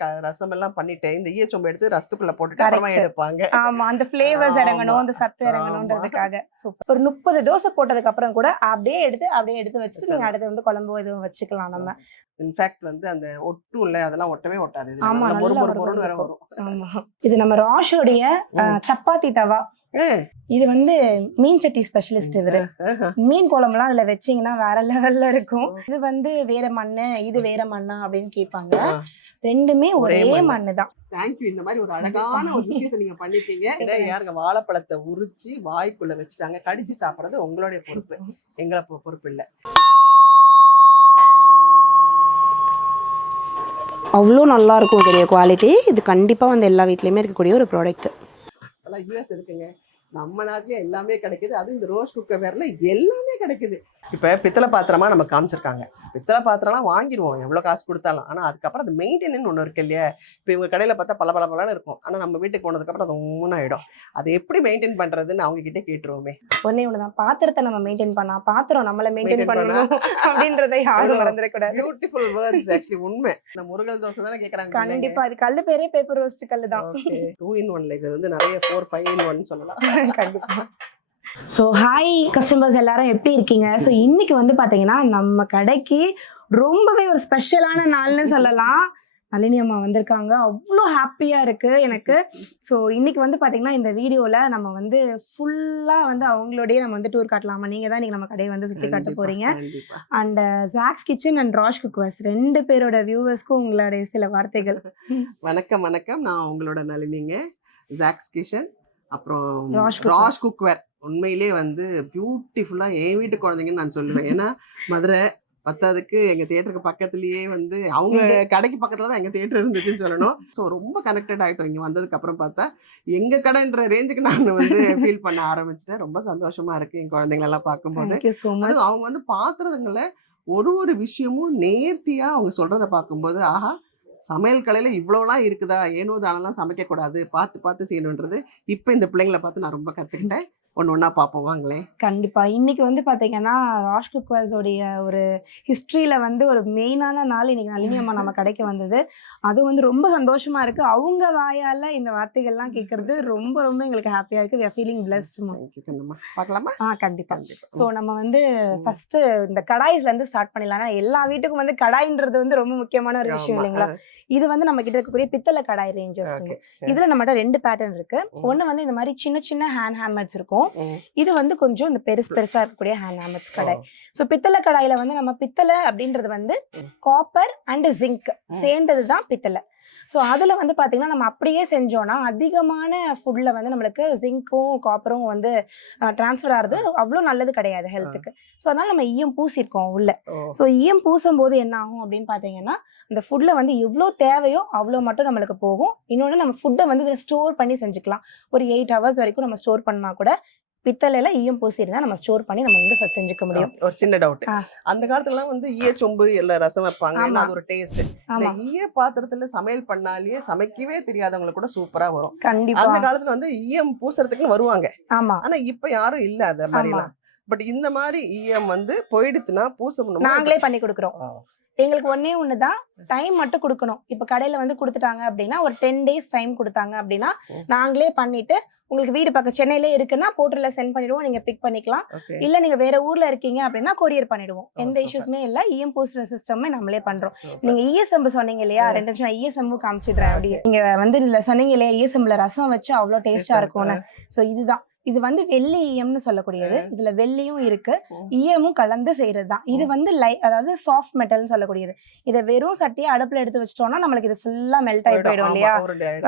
ரசம் எல்லாம் பண்ணிட்டு இந்த ஈயச்சொம்பு எடுத்து ரசத்துக்குள்ள போட்டுட்டு அப்புறமா எடுப்பாங்க. ஆமா, அந்த ஃபிளேவர்ஸ் இறங்கணும், அந்த சத்து இறங்கணும்ன்றதுக்காக. சூப்பர். ஒரு 30 தோசை போட்டதுக்கு அப்புறம் கூட அப்படியே எடுத்து வச்சுட்டு நீங்க அடுத்து வந்து குழம்பு எதுவும் வச்சுக்கலாம் நம்ம. இன்ஃபேக்ட் வந்து அந்த ஒட்டுல அதெல்லாம் ஒட்டவே ஒட்டாது. ஆமா, மொறு மொறு மொறுன்னு வேற வரும். ஆமா, இது நம்ம ராஷோடைய சப்பாத்தி தவா. இது வந்து மீன் சட்டி ஸ்பெஷலிஸ்ட். இவரு மீன் குழம்புலாம் அதுல வச்சீங்கன்னா வேற லெவல்ல இருக்கும். இது வந்து வேற மண்ணு, இது வேற மண்ணா அப்படின்னு கேட்பாங்க. ரெண்டுமே ஒரே மண்ணு தான். தேங்க்யூ. இந்த மாதிரி ஒரு அழகான ஒரு விஷயத்தை நீங்க பண்ணிட்டீங்க. யாருங்க வாழைப்பழத்தை உரிச்சு வாய்க்குள்ள வச்சுட்டாங்க, கடிச்சு சாப்பிடுறது உங்களுடைய பொறுப்பு, எங்களை பொறுப்பு இல்ல. அவ்வளோ நல்லா இருக்கும் பெரிய குவாலிட்டி. இது கண்டிப்பா வந்து எல்லா வீட்லயுமே இருக்கக்கூடிய ஒரு ப்ராடக்ட். யூஎஸ் இருக்குங்க, நம்ம நாட்டிலே எல்லாமே கிடைக்குது. அது இந்த ரோஸ் குக்கர்ல எல்லாமே கிடைக்குது. இப்ப பித்தளை பாத்திரமா நம்ம காமிச்சிருக்காங்க. பித்தளை பாத்திரம்லாம் வாங்கிடுவோம் எவ்வளவு காசு கொடுத்தாலும். ஆனா அதுக்கப்புறம் அது மெயின்டெனன்ஸ் ஒண்ணு இருக்கு இல்லையா? இப்ப இவங்க கடையில பார்த்தா பல இருக்கும். ஆனா நம்ம வீட்டுக்கு போனதுக்கு அப்புறம் அது ஊனாயிடும். அதை எப்படி மெயின்டைன் பண்றதுன்னு அவங்க கிட்ட கேட்டுருவோமே. ஒண்ணுதான், பாத்திரத்தை நம்ம மெயின்டைன் பண்ணா பாத்திரம் நம்மள மெயின்டைன் பண்ணணும் அப்படின்றதை யாரும் மறந்துடக்கூடாது. Beautiful words. ஆக்சுவலி உண்மை. நம்ம முருகல் தோசை தானே கேக்குறாங்க. கண்டிப்பா. அது கல்லு பேரே பேப்பர் ரோஸ்ட் கல்லு தான். 2 in 1. இது வந்து நிறைய 4, 5 in 1 சொல்லலாம். கண்டிப்பா. ஸோ ஹாய் கஸ்டமர்ஸ், எல்லாரும் எப்படி இருக்கீங்க? ஸோ இன்னைக்கு வந்து பார்த்தீங்கன்னா நம்ம கடைக்கு ரொம்பவே ஒரு ஸ்பெஷலான நாள்னு சொல்லலாம். நளினி அம்மா வந்திருக்காங்க. அவ்வளோ ஹாப்பியாக இருக்குது எனக்கு. ஸோ இன்னைக்கு வந்து பார்த்தீங்கன்னா இந்த வீடியோவில் நம்ம வந்து ஃபுல்லாக வந்து அவங்களோடய நம்ம வந்து டூர் காட்டலாமா? நீங்கள் தான் இன்றைக்கி நம்ம கடையை வந்து சுற்றி காட்ட போகிறீங்க. And Jacks kitchen and Rash cookwares 2 பேரோட வியூவர்ஸ்க்கும் உங்களுடைய சில வார்த்தைகள். வணக்கம். நான் உங்களோட நளினிங்க. ஜாக்ஸ் கிச்சன் அப்புறம் ராஷ் குக்வேர் உண்மையிலே வந்து பியூட்டிஃபுல்லா என் வீட்டு குழந்தைங்கன்னு நான் சொல்லுவேன். ஏன்னா மதுரை பத்தாவதுக்கு எங்க தியேட்டருக்கு பக்கத்துலயே வந்து அவங்க கடைக்கு பக்கத்துல தான் எங்க தியேட்டர் இருந்துச்சுன்னு சொல்லணும். ஸோ ரொம்ப கனெக்டட் ஆகிட்டோம். இங்க வந்ததுக்கு அப்புறம் பார்த்தா எங்க கடைன்ற ரேஞ்சுக்கு நான் வந்து ஃபீல் பண்ண ஆரம்பிச்சிட்டேன். ரொம்ப சந்தோஷமா இருக்கு என் குழந்தைங்களெல்லாம் பார்க்கும்போது. அவங்க வந்து பாத்திரங்களை ஒரு விஷயமும் நேர்த்தியா அவங்க சொல்றதை பார்க்கும்போது, ஆஹா சமையல் கலையில இவ்வளவுலாம் இருக்குதா, ஏனோ தானெல்லாம் சமைக்க கூடாது, பார்த்து செய்யணுன்றது இப்ப இந்த பிள்ளைங்களை பார்த்து நான் ரொம்ப கத்துக்கிட்டேன். ஒன்னா பார்ப்போம் வாங்களேன். கண்டிப்பா. இன்னைக்கு வந்து பாத்தீங்கன்னா ராஷ் குக்வர்ஸோடைய ஒரு ஹிஸ்டரியில வந்து ஒரு மெயினான நாள் இன்னைக்கு நளினி அம்மா நம்ம கடைக்கு வந்தது. அது வந்து ரொம்ப சந்தோஷமா இருக்கு. அவங்க வாயால இந்த வார்த்தைகள்லாம் கேட்கறது ரொம்ப எங்களுக்கு ஹாப்பியா இருக்கு. we are feeling blessed. பார்க்கலாமா? கண்டிப்பா. ஸோ நம்ம வந்து ஃபர்ஸ்ட் இந்த கடாய்ஸ்ல இருந்து ஸ்டார்ட் பண்ணிடலாம். எல்லா வீட்டுக்கும் வந்து கடாயின்றது வந்து ரொம்ப முக்கியமான ஒரு விஷயம் இல்லைங்களா? இது வந்து நம்ம கிட்ட இருக்கக்கூடிய பித்தளை கடாய் ரேஞ்சஸ். இதுல நம்மகிட்ட 2 பேட்டர்ன் இருக்கு. ஒண்ணு வந்து இந்த மாதிரி சின்ன ஹேண்ட் ஹேமர்ஸ் இருக்கும். இது வந்து கொஞ்சம் இந்த பெருசா இருக்கக்கூடிய ஹேண்ட் ஹேமர்ஸ் கடாய். ஸோ பித்தளை கடாயில வந்து நம்ம பித்தளை அப்படின்றது வந்து காப்பர் அண்ட் ஜிங்க் சேர்ந்ததுதான் பித்தளை. ஸோ அதில் வந்து பார்த்தீங்கன்னா நம்ம அப்படியே செஞ்சோன்னா அதிகமான ஃபுட்டில் வந்து நம்மளுக்கு ஜிங்க்கும் காப்பரும் வந்து டிரான்ஸ்ஃபர் ஆகிறது அவ்வளோ நல்லது கிடையாது ஹெல்த்துக்கு. ஸோ அதனால் நம்ம ஈயம் பூசிருக்கோம் உள்ள. ஸோ ஈயம் பூசும் போது என்ன ஆகும் அப்படின்னு பார்த்தீங்கன்னா அந்த ஃபுட்டில் வந்து எவ்வளோ தேவையோ அவ்வளோ மட்டும் நம்மளுக்கு போகும். இன்னொன்று நம்ம ஃபுட்டை வந்து இதில் ஸ்டோர் பண்ணி செஞ்சுக்கலாம். ஒரு 8 hours வரைக்கும் நம்ம ஸ்டோர் பண்ணால் கூட பித்தளையில ஈயம் பூசிருந்தா நம்ம ஸ்டோர் பண்ணி நம்ம வந்து செஞ்சுக்க முடியும். ஒரு சின்ன டவுட், அந்த காலத்துல வந்து ஈயச்சொம்பு இல்ல ரசம் வைப்பாங்க, அது ஒரு டேஸ்ட். ஈய பாத்திரத்துல சமையல் பண்ணாலே சமைக்கவே தெரியாதவங்களுக்கு கூட சூப்பரா வரும். கண்டிப்பா. அந்த காலத்துல வந்து ஈயம் பூசுறதுக்கு வருவாங்க. ஆனா இப்ப யாரும் இல்ல அத மாதிரிலாம். பட் இந்த மாதிரி ஈயம் வந்து போயிடுத்துனா பூசணும், நாங்களே பண்ணி கொடுக்குறோம். எங்களுக்கு ஒண்ணுதான் டைம் மட்டும் கொடுக்கணும். இப்ப கடையில வந்து கொடுத்துட்டாங்க அப்படின்னா ஒரு 10 days டைம் கொடுத்தாங்க அப்படின்னா நாங்களே பண்ணிட்டு உங்களுக்கு வீடு பக்கம் சென்னையிலே இருக்குன்னா போர்ட்டர்ல சென்ட் பண்ணிடுவோம், நீங்க பிக் பண்ணிக்கலாம். இல்ல நீங்க வேற ஊர்ல இருக்கீங்க அப்படின்னா கொரியர் பண்ணிடுவோம். எந்த இஷ்யூஸ்மே இல்ல. இஎம் பூசுற சிஸ்டமே நம்மளே பண்றோம். நீங்க இஎஸ்எம் சொன்னீங்க இல்லையா, 2 நிமிஷம் இஎஸ்எம் காமிச்சிடுறேன். அப்படியே நீங்க வந்து இதுல சொன்னீங்க இல்லையா இஎஸ்எம்ல ரசம் வச்சு அவ்வளவு டேஸ்டா இருக்கும்னு. சோ இதுதான், இது வந்து வெள்ளி ஈயம்னு சொல்லக்கூடியது. இதுல வெள்ளியும் இருக்கு, ஈயமும் கலந்து செய்யறதுதான். இது வந்து அதாவது சாஃப்ட் மெட்டல்னு சொல்லக்கூடியது. இதை வெறும் சட்டியை அடுப்புல எடுத்து வச்சிட்டோம்னா நம்மளுக்கு இது ஃபுல்லா மெல்ட் ஆகி போயிடும் இல்லையா?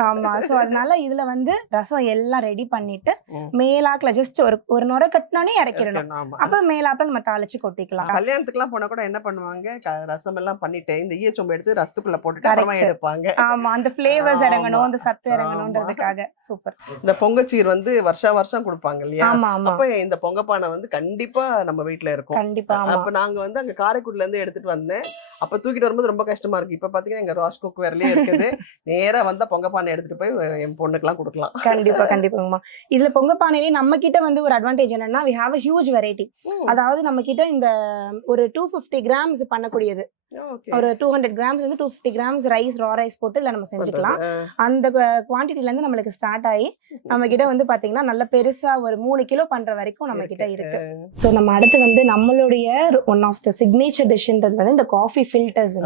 ஆமா. சோ அதனால இதுல வந்து ரசம் எல்லாம் ரெடி பண்ணிட்டு மேலாக்குல ஜஸ்ட் ஒரு நுரை கட்டினானே இறக்கிடணும். அப்புறம் மேலாப்புல நம்ம தாளிச்சு கொட்டிக்கலாம். கல்யாணத்துக்கு எல்லாம் போனா கூட என்ன பண்ணுவாங்க, ரசம் எல்லாம் பண்ணிட்டு இந்த ஈயச்சொம்பு எடுத்து ரசத்துக்குள்ள போட்டு அப்புறமா எடுப்பாங்க. ஆமா, அந்த ஃபிளேவர்ஸ் இறங்கணும், அந்த சத்து இறங்கணும்ன்றதுக்காக. சூப்பர். இந்த பொங்கச்சீர் வந்து வருஷம் கொடுப்பாங்க இல்லையா? அப்ப இந்த பொங்கப்பானை வந்து கண்டிப்பா நம்ம வீட்டுல இருக்கும். கண்டிப்பா. அப்ப நாங்க வந்து அங்க காரைக்குடில இருந்து எடுத்துட்டு வந்தேன். அப்ப தூக்கிட்டு வரும்போது ரொம்ப கஷ்டமா இருக்கு. இப்ப பாத்தீங்கன்னா எங்க ராஷ் குக்வேர்லயே இருக்குது. நேரா வந்தா பொங்கப்பானை எடுத்துட்டு போய் என் பொண்ணுக்கு எல்லாம் கொடுக்கலாம். கண்டிப்பாங்கம்மா. இதுல பொங்கப்பானையிலே நம்ம கிட்ட வந்து ஒரு அட்வான்டேஜ் என்னன்னா we have a huge variety. அதாவது நம்ம கிட்ட இந்த ஒரு 250 grams பண்ணக்கூடியது ஒரு 200 கிராம்ஸ் வந்து 250 கிராம்ஸ் ரைஸ், ரா ரைஸ் போட்டு இல்லை நம்ம செஞ்சுக்கலாம். அந்த குவான்டிட்டிலேருந்து நம்மளுக்கு ஸ்டார்ட் ஆகி நம்ம கிட்ட வந்து பார்த்தீங்கன்னா நல்ல பெருசாக ஒரு 3 கிலோ பண்ணுற வரைக்கும் நம்ம கிட்ட இருக்கு. ஸோ நம்ம அடுத்து வந்து நம்மளுடைய ஒன் ஆஃப் த சிக்னேச்சர் டிஷ்ன்றது வந்து இந்த காஃபி ஃபில்டர்ஸ்.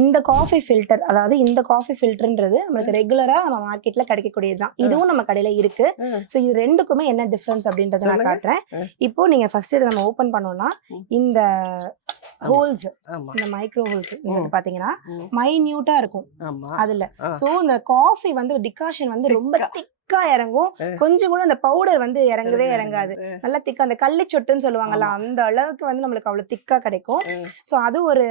இந்த காஃபி ஃபில்டர், அதாவது இந்த காஃபி ஃபில்டர்ன்றது நம்மளுக்கு ரெகுலரா நம்ம மார்க்கெட்ல கிடைக்கக்கூடியதுதான். இதுவும் நம்ம கடையில இருக்கு. ஸோ இது ரெண்டுக்குமே என்ன டிஃபரன்ஸ் அப்படின்றத நான் காட்டுறேன். இப்போ நீங்க ஃபர்ஸ்ட் இதை நம்ம ஓபன் பண்ணோம்னா இந்த ஹோல்ஸ், இந்த மைக்ரோ ஹோல்ஸ் பாத்தீங்கன்னா மைன்யூட்டா இருக்கும் அதுல. சோ இந்த காஃபி வந்து டிகாஷன் வந்து ரொம்ப திக்கா இறங்கும். கொஞ்சம் கூட அந்த பவுடர் வந்து இறங்கவே இறங்காது. நல்லா திக்கா, அந்த கள்ளி சொட்டுன்னு சொல்லுவாங்கல்ல, அந்த அளவுக்கு வந்து நம்மளுக்கு அவ்வளவு திக்கா கிடைக்கும். ஸோ அது ஒரு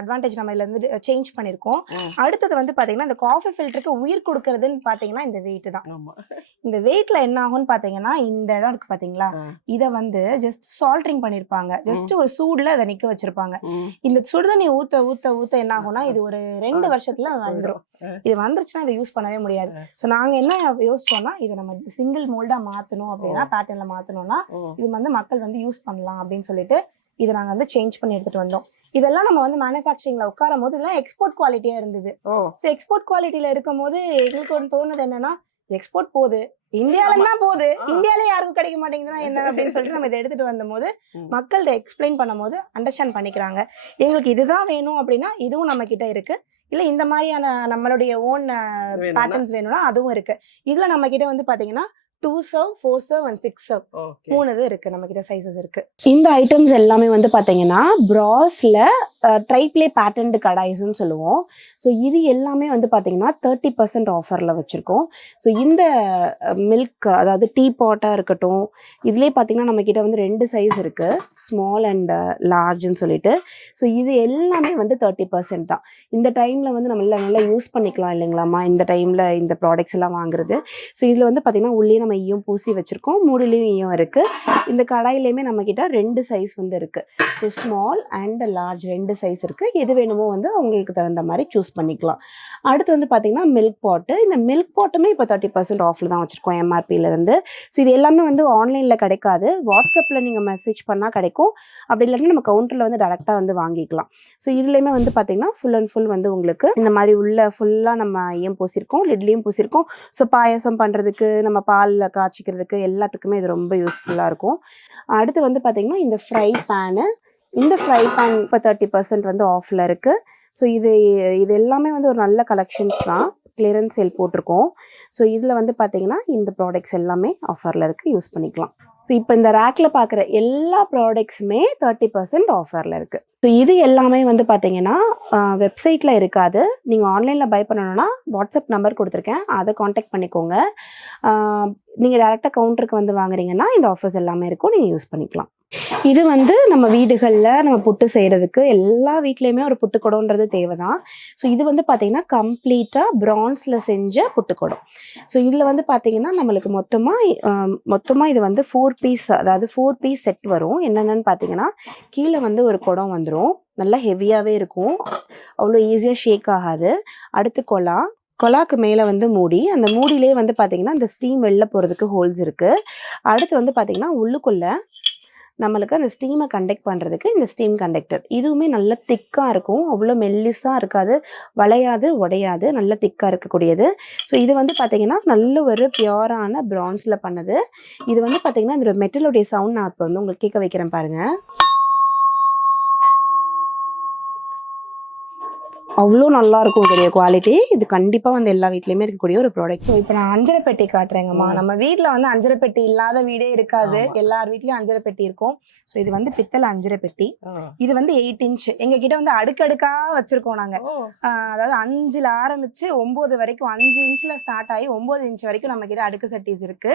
அட்வான்டேஜ் நம்ம இதுல இருந்து சேஞ்ச் பண்ணிருக்கோம். அடுத்தது வந்து பாத்தீங்கன்னா இந்த காஃபி ஃபில்டருக்கு உயிர் கொடுக்கறதுன்னு பாத்தீங்கன்னா இந்த வெயிட் தான். இந்த வெயிட்ல என்ன ஆகும்னு பாத்தீங்கன்னா இந்த இடம் இருக்கு பாத்தீங்களா, இத வந்து ஜஸ்ட் சால்ட்ரிங் பண்ணிருப்பாங்க. ஜஸ்ட் ஒரு சூடுல அதை நிக்க வச்சிருப்பாங்க. இந்த சுடுதண்ணி ஊத்த ஊத்த ஊத்த என்ன ஆகும்னா இது ஒரு 2 வருஷத்துல வந்துடும். இது வந்துருச்சுன்னா இதை யூஸ் பண்ணவே முடியாது. ஸோ நாங்க என்ன யோசிச்சோம்னா இதை நம்ம சிங்கிள் மோல்டா மாத்தணும் அப்படின்னா, பேட்டர்ன்ல மாத்தணும்னா இது வந்து மக்கள் வந்து யூஸ் பண்ணலாம் அப்படின்னு சொல்லிட்டு இதை நாங்க வந்து சேஞ்ச் பண்ணி எடுத்துட்டு வந்தோம். இதெல்லாம் நம்ம வந்து மேனுஃபேக்சரிங்ல உட்காரும் போது இதெல்லாம் எக்ஸ்போர்ட் குவாலிட்டியா இருந்தது. ஸோ எக்ஸ்போர்ட் குவாலிட்டியில இருக்கும் போது எங்களுக்கு ஒரு தோணுது என்னன்னா, எக்ஸ்போர்ட் போகுது, இந்தியால தான் போகுது, இந்தியால யாருக்கும் கிடைக்க மாட்டேங்குதுன்னா என்ன அப்படின்னு சொல்லிட்டு நம்ம இதை எடுத்துட்டு வந்த போது மக்கள்கிட்ட எக்ஸ்பிளைன் பண்ணும் போது அண்டர்ஸ்டாண்ட் பண்ணிக்கிறாங்க. எங்களுக்கு இதுதான் வேணும் அப்படின்னா இதுவும் நம்ம கிட்ட இருக்கு. இல்ல இந்த மாதிரியான நம்மளுடைய ஓன் பேட்டர்ன்ஸ் வேணும்னா அதுவும் இருக்கு. இதுல நம்ம கிட்ட வந்து பாத்தீங்கன்னா 2 serve, 4 serve and 6 serve 3 இது இருக்கு. நம்ம கிட்ட சைஸஸ் இருக்கு. இந்த ஐட்டம்ஸ் எல்லாமே வந்து பாத்தீங்கன்னா பிராஸ்ல ட்ரைப்ளே பேட்டர்ன்டு கடாய்ஸ்ன்னு சொல்லுவோம். ஸோ இது எல்லாமே வந்து பாத்தீங்கன்னா 30% ஆஃபர்ல வச்சிருக்கோம். ஸோ இந்த மில்க், அதாவது டீ பாட்டா இருக்கட்டும், இதுலயே பாத்தீங்கன்னா நம்ம கிட்ட வந்து 2 சைஸ் இருக்கு, ஸ்மால் அண்ட் லார்ஜ்னு சொல்லிட்டு. ஸோ இது எல்லாமே வந்து 30% தான். இந்த டைம்ல வந்து நம்ம நல்லா யூஸ் பண்ணிக்கலாம் இல்லைங்களாம்மா, இந்த டைம்ல இந்த ப்ராடக்ட்ஸ் எல்லாம் வாங்குறது. ஸோ இதுல வந்து பாத்தீங்கன்னா உள்ளே நம்ம ஈயம் பூசி வச்சிருக்கோம், மூடிலையும் ஈயம் இருக்கு. இந்த கடாயிலையுமே நம்ம கிட்ட 2 சைஸ் வந்து இருக்கு. So small and large 2 size இருக்கு. எது வேணுமோ வந்து அவங்களுக்கு தகுந்த மாதிரி சூஸ் பண்ணிக்கலாம். அடுத்து வந்து பாத்தீங்கன்னா மில்க் பாட்டு. இந்த மில்க் பாட்டுமே இப்போ 30% ஆஃப்ல தான் வச்சிருக்கோம் எம்ஆர்பில இருந்து. ஸோ இது எல்லாமே வந்து ஆன்லைன்ல கிடைக்காது, வாட்ஸ்அப்ல நீங்க மெசேஜ் பண்ணா கிடைக்கும். அப்படி இல்லைன்னா நம்ம கவுண்டர்ல வந்து டைரக்டா வந்து வாங்கிக்கலாம். ஸோ இதுலயுமே வந்து பாத்தீங்கன்னா ஃபுல் அண்ட் ஃபுல் வந்து உங்களுக்கு இந்த மாதிரி உள்ள ஃபுல்லா நம்ம ஈயம் பூசிருக்கோம், லிட்லையும் பூசிருக்கோம். ஸோ பாயசம் பண்றதுக்கு, நம்ம பால்ல காய்ச்சிக்கிறதுக்கு எல்லாத்துக்குமே இது ரொம்ப யூஸ்ஃபுல்லா இருக்கும். அடுத்து வந்து பாத்தீங்கன்னா இந்த ஃப்ரை பேனு. இந்த ஃப்ரை பேன் இப்போ 30% வந்து ஆஃப்ல இருக்கு. ஸோ இது எல்லாமே வந்து ஒரு நல்ல கலெக்ஷன்ஸ் தான், கிளியரன்ஸ் சேல் போட்டிருக்கோம். ஸோ இதில் வந்து பார்த்தீங்கன்னா இந்த ப்ராடக்ட்ஸ் எல்லாமே ஆஃபரில் இருக்குது, யூஸ் பண்ணிக்கலாம். ஸோ இப்போ இந்த ரேக்கில் பார்க்குற எல்லா ப்ராடக்ட்ஸுமே 30% ஆஃபரில் இருக்குது. ஸோ இது எல்லாமே வந்து பார்த்தீங்கன்னா வெப்சைட்டில் இருக்காது. நீங்கள் ஆன்லைனில் பை பண்ணணும்னா வாட்ஸ்அப் நம்பர் கொடுத்துருக்கேன், அதை காண்டாக்ட் பண்ணிக்கோங்க. நீங்கள் டேரெக்டாக கவுண்டருக்கு வந்து வாங்குறீங்கன்னா இந்த ஆஃபர்ஸ் எல்லாமே இருக்கும், நீங்கள் யூஸ் பண்ணிக்கலாம். இது வந்து நம்ம வீடுகளில் நம்ம புட்டு செய்கிறதுக்கு எல்லா வீட்லேயுமே ஒரு புட்டுக்குடம்ன்றது தேவை தான். ஸோ இது வந்து பார்த்திங்கன்னா கம்ப்ளீட்டாக பிரான்ஸில் செஞ்ச புட்டுக்குடம். ஸோ இதில் வந்து பார்த்திங்கன்னா நம்மளுக்கு மொத்தமாக இது வந்து 4 பீஸ், அதாவது 4 பீஸ் செட் வரும். என்னென்னு பார்த்தீங்கன்னா கீழே வந்து ஒரு குடம் வந்துடும், நல்லா ஹெவியாகவே இருக்கும், அவ்வளோ ஈஸியாக ஷேக் ஆகாது. அடுத்து கொலாக்கு மேலே வந்து மூடி, அந்த மூடியிலே வந்து பார்த்திங்கன்னா இந்த ஸ்டீம் வெளில போகிறதுக்கு ஹோல்ஸ் இருக்குது. அடுத்து வந்து பார்த்திங்கன்னா உள்ளுக்குள்ளே நம்மளுக்கு அந்த ஸ்டீமை கண்டக்ட் பண்ணுறதுக்கு இந்த ஸ்டீம் கண்டக்டர். இதுவுமே நல்ல திக்காக இருக்கும், அவ்வளோ மெல்லிஸாக இருக்காது, வளையாது உடையாது, நல்ல திக்காக இருக்கக்கூடியது. ஸோ இது வந்து பார்த்திங்கன்னா நல்ல ஒரு பியூரான பிரான்ஸில் பண்ணது. இது வந்து பார்த்திங்கன்னா இந்த மெட்டலுடைய சவுண்ட் நான் இப்போ வந்து உங்களுக்கு கேட்க வைக்கிறேன் பாருங்கள். அவ்வளோ நல்லா இருக்கும் இதோடைய குவாலிட்டி. இது கண்டிப்பாக வந்து எல்லா வீட்லேயுமே இருக்கக்கூடிய ஒரு ப்ராடக்ட். ஸோ இப்போ நான் அஞ்சரை பெட்டி காட்டுறேங்கம்மா. நம்ம வீட்டில் வந்து அஞ்சரை பெட்டி இல்லாத வீடே இருக்காது, எல்லார் வீட்லேயும் அஞ்சரை பெட்டி இருக்கும். ஸோ இது வந்து பித்தளை அஞ்சரை பெட்டி. இது வந்து 8 இன்ச். எங்ககிட்ட வந்து அடுக்கடுக்காக வச்சிருக்கோம் நாங்கள். அதாவது 5ல் ஆரம்பிச்சு 9 வரைக்கும், 5 இன்ச்சில் ஸ்டார்ட் ஆகி 9 இன்ச் வரைக்கும் நம்ம கிட்ட அடுக்கு சட்டிஸ் இருக்கு.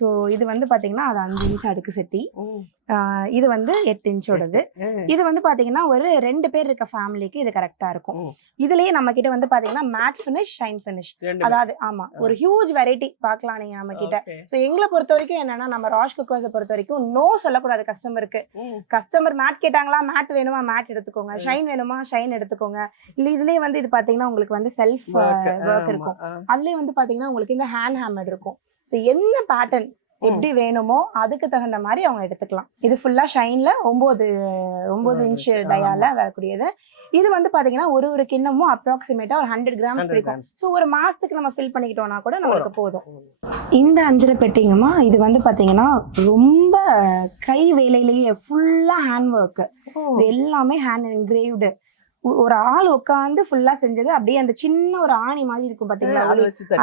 ஸோ இது வந்து பார்த்தீங்கன்னா அது 5 இன்ச் அடுக்கு சட்டி. இது வந்து 8 இன்ச்சோடது. இது வந்து பார்த்தீங்கன்னா ஒரு 2 பேர் இருக்க ஃபேமிலிக்கு இது கரெக்டாக இருக்கும். இதுலயே நம்ம கிட்ட வந்து பாத்தீங்கன்னா மேட் ஃபினிஷ், ஷைன் ஃபினிஷ், அதாவது ஆமா ஒரு ஹியூஜ் வெரைட்டி பார்க்கலாம் நீங்க நம்ம கிட்ட. சோ எங்களை பொறுத்த வரைக்கும் என்னன்னா, நம்ம ராஷ் குக்கர்ஸை பொறுத்த வரைக்கும் நோ சொல்லக்கூடாது கஸ்டமருக்கு. கஸ்டமர் மேட் கேட்டாங்களா, மேட் வேணுமா மேட் எடுத்துக்கோங்க, ஷைன் வேணுமா ஷைன் எடுத்துக்கோங்க. இல்ல இதுலயே வந்து இது பாத்தீங்கன்னா உங்களுக்கு வந்து செல்ஃப் ஒர்க் இருக்கும், அதுலயே வந்து பாத்தீங்கன்னா உங்களுக்கு இந்த ஹேண்ட் ஹேமர் இருக்கும். சோ என்ன பேட்டர்ன் எப்படி வேணுமோ அதுக்கு தகுந்த மாதிரி அவங்க எடுத்துக்கலாம். இது ஃபுல்லா ஷைன்ல 9 இன்ச் டயால வரக்கூடியது. இது வந்து பாத்தீங்கன்னா ஒரு கிண்ணமும் அப்ராக்சிமேட்டா ஒரு 100 கிராம்ஸ் பிடிக்கும். ஸோ ஒரு மாசத்துக்கு நம்ம ஃபில் பண்ணிக்கிட்டோம்னா கூட நமக்கு போதும். இந்த அஞ்சரை பெட்டிங்கம்மா இது வந்து பாத்தீங்கன்னா ரொம்ப கை வேலையிலேயே ஃபுல்லா ஹேண்ட் ஒர்க், எல்லாமே ஹேண்ட் என்கிரேவ்டு. ஒரு ஆள் உட்காந்து ஃபுல்லா செஞ்சது. அப்படியே அந்த சின்ன ஒரு ஆணி மாதிரி இருக்கும் பாத்தீங்களா,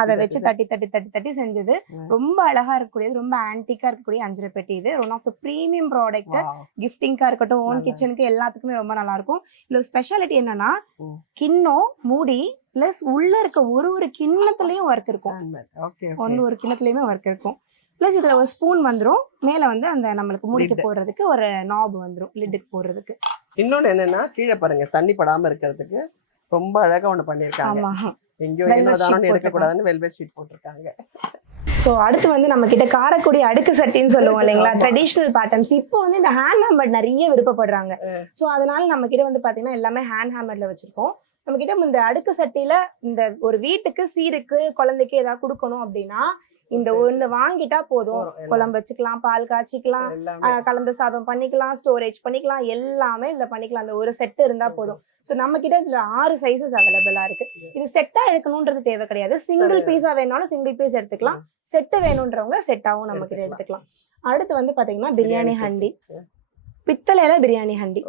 அதை வச்சு தட்டி தட்டி தட்டி தட்டி செஞ்சது. ரொம்ப அழகா இருக்கக்கூடியது, ரொம்ப ஆன்டிக்கா இருக்கக்கூடிய அஞ்சரை பெட்டி. இது one of the premium product. கிஃப்டிங்கா இருக்கட்டும், ஓன் கிச்சனுக்கு எல்லாத்துக்குமே ரொம்ப நல்லா இருக்கும். இதுல ஸ்பெஷாலிட்டி என்னன்னா கிண்ணம் மூடி பிளஸ் உள்ள இருக்க ஒரு கிண்ணத்துலயும் ஒர்க் இருக்கும். ஒரு கிண்ணத்துலயுமே ஒர்க் இருக்கும். பிளஸ் இதுல ஒரு ஸ்பூன் வந்துரும். மேல வந்து அந்த நம்மளுக்கு மூடிக்கு போடுறதுக்கு ஒரு நாப் வந்துரும், லிட்டுக்கு போடுறதுக்கு. இன்னொன்னு என்னன்னா கீழே பாருங்க, தண்ணி படாம இருக்கிறதுக்கு ரொம்ப அழகா ஒண்ணு பண்ணிருக்காங்க. எங்கேயோ என்னதானு எடுக்க கூடாதுன்னு வெல்வெட் ஷீட் போட்டிருக்காங்க. ஸோ அடுத்து வந்து நம்ம கிட்ட காரக்குடி அடுக்கு சட்டின்னு சொல்லுவோம் இல்லைங்களா, ட்ரெடிஷ்னல் பேட்டர்ன்ஸ். இப்போ வந்து இந்த ஹேண்ட் ஹேமர் நிறைய விருப்பப்படுறாங்க. ஸோ அதனால நம்ம கிட்ட வந்து பாத்தீங்கன்னா எல்லாமே ஹேண்ட் ஹேமர்ல வச்சிருக்கோம். நம்ம கிட்ட இந்த அடுக்கு சட்டியில இந்த ஒரு வீட்டுக்கு சீருக்கு குழந்தைக்கு ஏதாவது கொடுக்கணும் அப்படின்னா இந்த ஒண்ணு வாங்கிட்டா போதும். குழம்பு வச்சுக்கலாம், பால் காய்ச்சிக்கலாம், கலந்த சாதம் பண்ணிக்கலாம், ஸ்டோரேஜ் பண்ணிக்கலாம், எல்லாமே இதுல பண்ணிக்கலாம். அந்த ஒரு செட் இருந்தா போதும். ஸோ நம்ம கிட்ட இதுல 6 சைசஸ் அவைலபிளா இருக்கு. இது செட்டா எடுக்கணும்ன்றது தேவை கிடையாது. சிங்கிள் பீஸா வேணாலும் சிங்கிள் பீஸ் எடுத்துக்கலாம், செட்டு வேணும்ன்றவங்க செட்டாவும் நம்ம கிட்ட எடுத்துக்கலாம். அடுத்து வந்து பாத்தீங்கன்னா பிரியாணி ஹண்டி, பித்தளையில பிரியாணி ஹண்டி.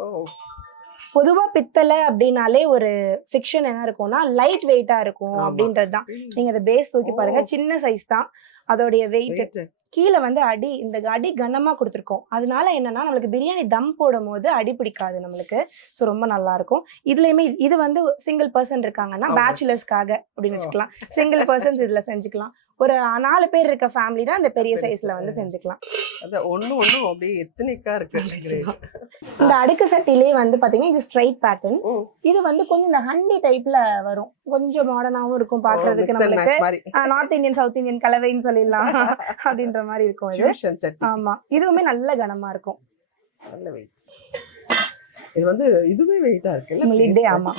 பொதுவா பித்தளை அப்படின்னாலே ஒரு ஃபிக்ஷன் என்ன இருக்கும்னா லைட் வெயிட்டா இருக்கும் அப்படின்றதுதான். நீங்க அதை பேஸ் தூக்கி பாருங்க, சின்ன சைஸ் தான் அதோடைய வெயிட். கீழே வந்து இந்த அடி கனமா கொடுத்துருக்கோம். அதனால என்னன்னா நம்மளுக்கு பிரியாணி தம் போடும் போது அடி பிடிக்காது நம்மளுக்கு. ஸோ ரொம்ப நல்லா இருக்கும். இதுலயுமே இது வந்து சிங்கிள் பர்சன் இருக்காங்கன்னா பேச்சுலர்ஸ்க்காக அப்படின்னு வச்சுக்கலாம். சிங்கிள் பர்சன்ஸ் இதுல செஞ்சுக்கலாம். ஒரு 4 பேர் இருக்க ஃபேமிலினா அந்த பெரிய சைஸ்ல வந்து செஞ்சுக்கலாம். ஒண்ணு அப்படியே எத்தனைக்கா இருக்கு. இந்த அடுக்கு சட்டிலே வந்து பாத்தீங்கன்னா இது ஸ்ட்ரைட் பேட்டர்ன். இது வந்து கொஞ்சம் இந்த ஹண்டி டைப்ல வரும், கொஞ்சம் மாடர்னாவும் இருக்கும் பாக்குறதுக்கு. நம்மளுக்கு நார்த் இந்தியன் சவுத் இந்தியன் கலவைன்னு சொல்லிடலாம் அப்படின்ற மாதிரி இருக்கும் இது. ஆமா, இதுவுமே நல்ல கனமா இருக்கும். நல்ல வெயிட். இது வந்து இதுவே வெயிட்டா இருக்குல்ல. ஆமா.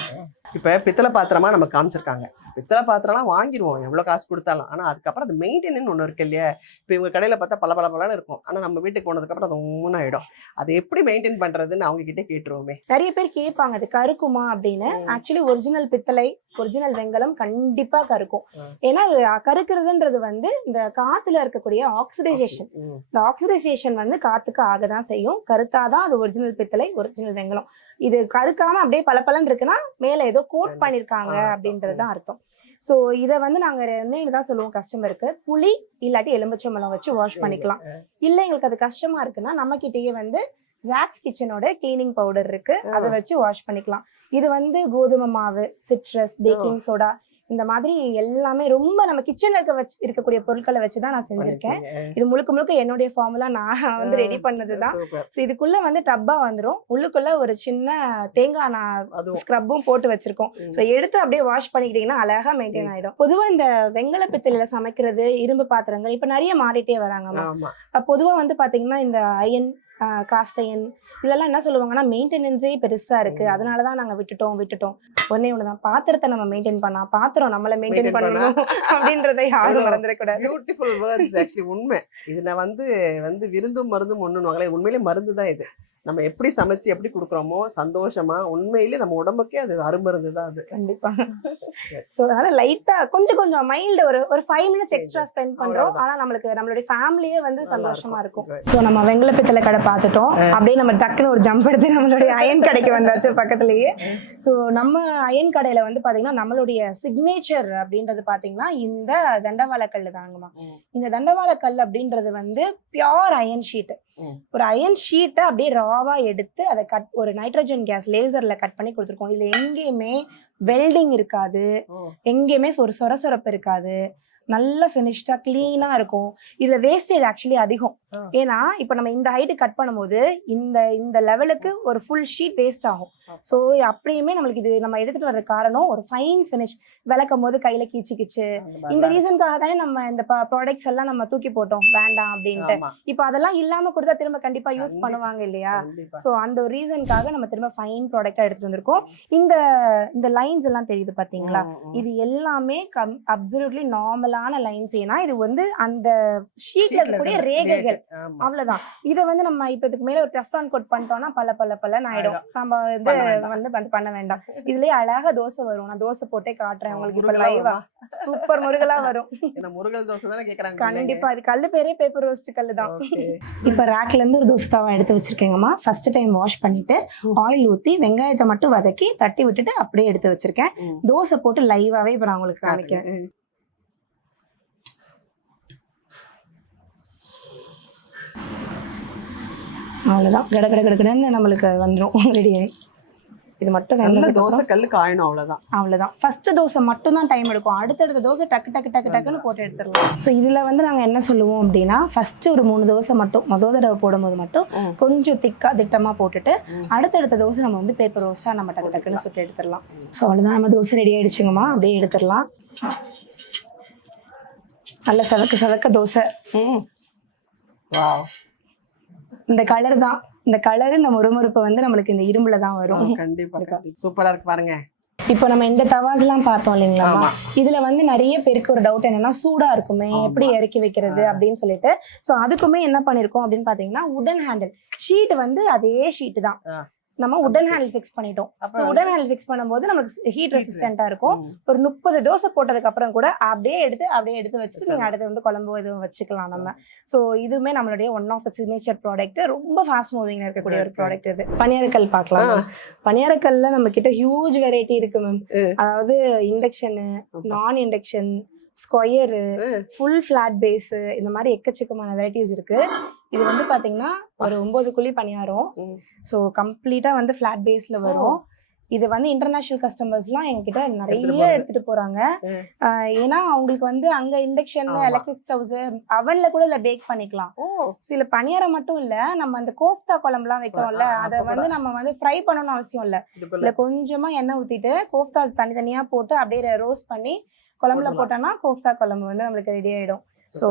இப்ப பித்தளை பாத்திரமா நம்ம காமிச்சிருக்காங்க. பித்தளை பாத்திரம்லாம் வாங்கிடுவோம் எவ்வளவு காசு கொடுத்தாலும். ஆனா அதுக்கப்புறம் அது மெயின்டெனன்ஸ் ஒண்ணு இருக்கு இல்லையா. இப்ப இவங்க கடையில பார்த்தா பல இருக்கும். ஆனா நம்ம வீட்டுக்கு போனதுக்கு அப்புறம் அது ஒண்ணு ஆயிடும். அதை எப்படி மெயின்டைன் பண்றதுன்னு அவங்க கிட்ட கேட்டுருவோமே. நிறைய பேர் கேட்பாங்க அது கருக்குமா அப்படின்னு. ஆக்சுவலி ஒரிஜினல் பித்தளை, ஒரிஜினல் வெங்கலம் கண்டிப்பா கருக்கும். ஏன்னா கருக்குறதுன்றது வந்து இந்த காத்துல இருக்கக்கூடிய ஆக்சிடைசேஷன். இந்த ஆக்சிடைசேஷன் வந்து காத்துக்கு ஆகதான் செய்யும். கருத்தாதான் அது ஒரிஜினல் பித்தளை, ஒரிஜினல் வெங்கலம். இது கருக்காம அப்படியே பளபளன்னு இருக்குன்னா மேல ஏதோ கோட் பண்ணிருக்காங்க அப்படின்றதுதான் அர்த்தம். சோ இதை வந்து நாங்க என்னதான் சொல்லுவோம் கஸ்டமருக்கு, புளி இல்லாட்டி எலுமிச்சம்பழம் வச்சு வாஷ் பண்ணிக்கலாம். இல்ல எங்களுக்கு அது கஷ்டமா இருக்குன்னா நம்ம கிட்டயே வந்து ஜாக்ஸ் கிச்சனோட கிளீனிங் பவுடர் இருக்கு, அதை வச்சு வாஷ் பண்ணிக்கலாம். இது வந்து கோதுமை மாவு, சிட்ரஸ், பேக்கிங் சோடா, இந்த மாதிரி எல்லாமே ரொம்ப நம்ம கிச்சன்ல இருக்கக்கூடிய பொருட்களை வச்சுதான் நான் செஞ்சிருக்கேன். இது முழுக்க என்னுடைய ஃபார்முலா நான் வந்து ரெடி பண்ணதுதான். இதுக்குள்ள வந்து டப்பா வந்துரும். உள்ளுக்குள்ள ஒரு சின்ன தேங்காய் ஸ்க்ரப்பும் போட்டு வச்சிருக்கோம். சோ எடுத்து அப்படியே வாஷ் பண்ணிக்கிட்டீங்கன்னா அழகா மெயின்டைன் ஆயிடும். பொதுவா இந்த வெங்கல பித்தளையில சமைக்கிறது, இரும்பு பாத்திரங்கள் இப்ப நிறைய மாறிட்டே வராங்கம்மா. பொதுவா வந்து பாத்தீங்கன்னா இந்த அயன், காஸ்ட் அயன் இதெல்லாம் என்ன சொல்லுவாங்கன்னா மெயின்டெனன்ஸே பெருசா இருக்கு, அதனாலதான் நாங்க விட்டுட்டோம். ஒண்ணுதான், பாத்திரத்தை நம்ம மெயின்டைன் பண்ணா பாத்திரம் நம்மள மெயின்டைன் பண்ணணும் அப்படின்றத யாரும் மறந்துடக்கூடாது. Beautiful words. ஆக்சுவலி உண்மை. இதுல வந்து விருந்தும் மருந்தும் ஒண்ணுவாங்களே, உண்மையிலே மருந்து தான் இது. நம்ம எப்படி சமைச்சு எப்படி கொடுக்குறோமோ சந்தோஷமா, உண்மையிலே நம்ம உடம்புக்கே அது அருமருந்து தான் அது. கண்டிப்பா. சோ அதனால லைட்டா கொஞ்சம் மைல்டு ஒரு 5 மினிட்ஸ் எக்ஸ்ட்ரா ஸ்பெண்ட் பண்றோம். ஆனா நம்மளுடைய ஃபேமிலியே வந்து சந்தோஷமா இருக்கும். சோ நம்ம வெங்கல பித்தளை கடை பார்த்துட்டோம். அப்படியே நம்ம டக்குன்னு ஒரு ஜம்ப் எடுத்து நம்மளுடைய அயன் கடைக்கு வந்தாச்சு பக்கத்துலயே. சோ நம்ம அயன் கடையில வந்து பாத்தீங்கன்னா நம்மளுடைய சிக்னேச்சர் அப்படின்றது பாத்தீங்கன்னா இந்த தண்டவாளக்கல் தாங்கம்மா. இந்த தண்டவாளக்கல் அப்படின்றது வந்து பியோர் அயன் ஷீட். ஒரு அயன் ஷீட்டை அப்படியே ராவா எடுத்து அதை ஒரு நைட்ரஜன் கேஸ் லேசர்ல கட் பண்ணி கொடுத்துருக்கோம். இதுல எங்கேயுமே வெல்டிங் இருக்காது, எங்கேயுமே ஒரு சொரசொரப்பு இருக்காது, நல்ல ஃபினிஷ்டா கிளீனா இருக்கும். இதுல வேஸ்டேஜ் ஆக்சுவலி அதிகம். ஏன்னா இப்ப நம்ம இந்த ஹைட் கட் பண்ணும்போது இந்த லெவலுக்கு ஒரு ஃபுல் ஷீட் வேஸ்ட் ஆகும். ஸோ அப்படியுமே நம்மளுக்கு இது நம்ம எடுத்துட்டு வர்ற காரணம் ஒரு ஃபைன் ஃபினிஷ். விளக்கும் போது கையில கீச்சு இந்த ரீசனுக்காக தானே நம்ம இந்த ப்ராடக்ட்ஸ் எல்லாம் நம்ம தூக்கி போட்டோம் வேண்டாம் அப்படின்ட்டு. இப்போ அதெல்லாம் இல்லாம கொடுத்தா திரும்ப கண்டிப்பா யூஸ் பண்ணுவாங்க இல்லையா. ஸோ அந்த ஒரு ரீசனுக்காக நம்ம திரும்ப ஃபைன் ப்ராடக்டா எடுத்துட்டு வந்திருக்கோம். இந்த லைன்ஸ் எல்லாம் தெரியுது பாத்தீங்களா, இது எல்லாமே அப்சல்யூட்லி நார்மலா சிம்பிளான லைன்ஸ். ஏன்னா இது வந்து அந்த ஷீட்ல இருக்கக்கூடிய ரேகைகள், அவ்வளவுதான். இதை வந்து நம்ம இப்ப இதுக்கு மேல ஒரு டெஃப்லான் கோட் பண்ணிட்டோம்னா பல ஆயிடும். நம்ம வந்து பண்ண வேண்டாம். இதுலயே அழகா தோசை வரும். நான் தோசை போட்டே காட்டுறேன் உங்களுக்கு இப்ப லைவா. சூப்பர் முருகலா வரும். முருகல் தோசை தானே கேக்குறாங்க. கண்டிப்பா. அது கல்லு பேரே பேப்பர் ரோஸ்ட் கல்லு தான். இப்ப ரேக்ல இருந்து ஒரு தோசை தவா எடுத்து வச்சிருக்கேங்கம்மா. ஃபர்ஸ்ட் டைம் வாஷ் பண்ணிட்டு ஆயில் ஊத்தி வெங்காயத்தை மட்டும் வதக்கி தட்டி விட்டுட்டு அப்படியே எடுத்து வச்சிருக்கேன். தோசை போட்டு லைவாவே இப்ப நான் உங்களுக்கு காமிக்கிறேன். அவ்வளவுதான். கடன்னு நம்மளுக்கு வந்துடும் ரெடி ஆகி. இது மட்டும் தோசை கல்லு காயணும், அவ்வளவுதான். ஃபர்ஸ்ட் தோசை மட்டும் தான் டைம் எடுக்கும். அடுத்தடுத்த தோசை டக்குன்னு போட்டு எடுத்துடலாம். ஸோ இதுல வந்து நாங்க என்ன சொல்லுவோம் அப்படின்னா, ஃபர்ஸ்ட் ஒரு 3 தோசை மட்டும் முதல் தடவை போடும்போது மட்டும் கொஞ்சம் திட்டமா போட்டுட்டு அடுத்தடுத்த தோசை நம்ம வந்து பேப்பர் ரோஸ்டா நம்ம டக்குன்னு சுட்டு எடுத்துடலாம். ஸோ அவ்வளவுதான், நம்ம தோசை ரெடி ஆயிடுச்சுங்கம்மா. அப்படியே எடுத்துடலாம். நல்ல சவக்க தோசை. இந்த கலர் தான், இந்த கலர், இந்த முறுமுறுப்பு வந்து நம்மளுக்கு இந்த இரும்புல தான் வரும். கண்டிப்பா சூப்பரா இருக்கு பாருங்க. இப்போ நம்ம இந்த தவாஸ் எல்லாம் பார்த்தோம் இல்லைங்களா, இதுல வந்து நிறைய பேருக்கு ஒரு டவுட் என்னன்னா, சூடா இருக்குமே எப்படி இறக்கி வைக்கிறது அப்படின்னு சொல்லிட்டு. சோ அதுக்குமே என்ன பண்ணிருக்கோம் அப்படின்னு பாத்தீங்கன்னா, உடன் ஹேண்டில் ஷீட் வந்து அதே ஷீட் தான் நம்ம உடன் ஹேண்டில் ஃபிக்ஸ் பண்ணிட்டோம். உடன் ஹேண்டில் ஃபிக்ஸ் பண்ணும்போது நமக்கு ஹீட் ரெசிஸ்டண்டா இருக்கும். ஒரு 30 தோசை போட்டதுக்கு அப்புறம் கூட அப்படியே எடுத்து வச்சுட்டு நீங்க அடுத்து வந்து குழம்பு எதுவும் வச்சுக்கலாம் நம்ம. ஸோ இதுவுமே நம்மளுடைய one of the signature product. ரொம்ப ஃபாஸ்ட் மூவிங்ல இருக்கக்கூடிய ஒரு ப்ராடக்ட் இது. பனியாரக்கல் பார்க்கலாம். பனியாரக்கல்ல நம்ம கிட்ட ஹியூஜ் வெரைட்டி இருக்கு மேம். அதாவது induction, non induction, square, full flat base, இந்த மாதிரி எக்கச்சக்கமான வெரைட்டிஸ் இருக்கு. இது வந்து பாத்தீங்கன்னா ஒரு 9 குழி பணியாரம். ஸோ கம்ப்ளீட்டா வந்து ஃபிளாட் பேஸ்ல வரும். இது வந்து இன்டர்நேஷனல் கஸ்டமர்ஸ்லாம் எங்ககிட்ட நிறைய எடுத்துட்டு போறாங்க. ஏன்னா அவங்களுக்கு வந்து அங்க இண்டக்ஷன், எலக்ட்ரிக் ஸ்டவ்ஸ், அவன்ல கூட இல்ல பேக் பண்ணிக்கலாம். சில பணியாரம் மட்டும் இல்ல, நம்ம அந்த கோஃப்தா குழம்புலாம் வைக்கிறோம்ல, அதை வந்து நம்ம வந்து ஃப்ரை பண்ணணும்னு அவசியம் இல்ல. இல்ல கொஞ்சமா எண்ணெய் ஊத்திட்டு கோஃப்தாஸ் தனித்தனியா போட்டு அப்படியே ரோஸ்ட் பண்ணி குழம்புல போட்டோம்னா கோஃப்தா குழம்பு வந்து நம்மளுக்கு ரெடி ஆயிடும். ஸோ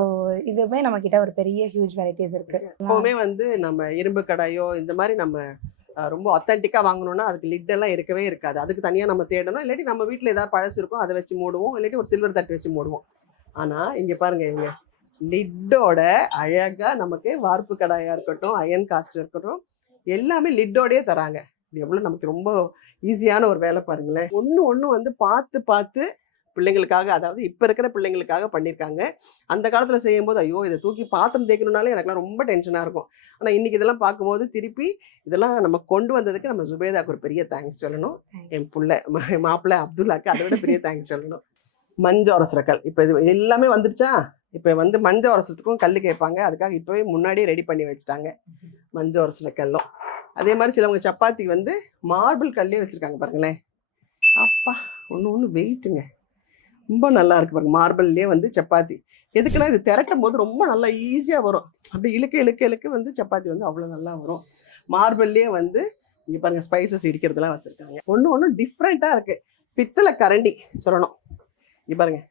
இதுவுமே நம்ம கிட்ட ஒரு பெரிய ஹியூஜ் வெரைட்டிஸ் இருக்கு. எப்பவுமே வந்து நம்ம இரும்பு கடாயோ இந்த மாதிரி நம்ம ரொம்ப அத்தன்டிக்கா வாங்கணும்னா அதுக்கு லிட் எல்லாம் இருக்கவே இருக்காது. அதுக்கு தனியா நம்ம தேடணும். இல்லாட்டி நம்ம வீட்டுல ஏதாவது பழசு இருக்கும் அதை வச்சு மூடுவோம், இல்லாட்டி ஒரு சில்வர் தட்டு வச்சு மூடுவோம். ஆனா இங்க பாருங்க, இவங்க லிட்டோட அழகா நமக்கு வார்ப்பு கடாயா இருக்கட்டும், அயன் காஸ்ட் இருக்கட்டும், எல்லாமே லிட்டோடயே தராங்க. இது எவ்வளவு நமக்கு ரொம்ப ஈஸியான ஒரு வேலை பாருங்களேன். ஒண்ணு வந்து பார்த்து பிள்ளைங்களுக்காக, அதாவது இப்ப இருக்கிற பிள்ளைங்களுக்காக பண்ணியிருக்காங்க. அந்த காலத்துல செய்யும் போது ஐயோ இதை தூக்கி பாத்திரம் தேய்க்கணும்னாலே எனக்குலாம் ரொம்ப டென்ஷனா இருக்கும். ஆனா இன்னைக்கு இதெல்லாம் பார்க்கும்போது திருப்பி இதெல்லாம் நம்ம கொண்டு வந்ததுக்கு நம்ம ஜுபேதாக்கு ஒரு பெரிய தேங்க்ஸ் சொல்லணும். என் மாப்பிள்ளை அப்துல்லாக்கு அதை விட பெரிய தேங்க்ஸ் சொல்லணும். மஞ்சள் உரசுறக்கல் இப்போ இது எல்லாமே வந்துருச்சா. இப்போ வந்து மஞ்சள் உரசுறதுக்கும் கல் கேட்பாங்க. அதுக்காக இப்போவே முன்னாடியே ரெடி பண்ணி வச்சுட்டாங்க மஞ்சள் உரசுறக்கல்லும். அதே மாதிரி சிலவங்க சப்பாத்தி வந்து மார்பிள் கல்லே வச்சிருக்காங்க பாருங்களேன். அப்பா ஒன்று வெயிட்டுங்க, ரொம்ப நல்லா இருக்கு பாருங்க. மார்பிள்லேயே வந்து சப்பாத்தி. எதுக்குன்னா இது திரட்டும் போது ரொம்ப நல்லா ஈஸியாக வரும். அப்படி இழுக்க வந்து சப்பாத்தி வந்து அவ்வளோ நல்லா வரும். மார்பிள்லேயே வந்து இங்கே பாருங்க ஸ்பைசஸ் இடிக்கிறதுலாம் வச்சுருக்காங்க. ஒன்று டிஃப்ரெண்ட்டாக இருக்கு. பித்தளை கரண்டி சொல்லணும். இங்கே பாருங்க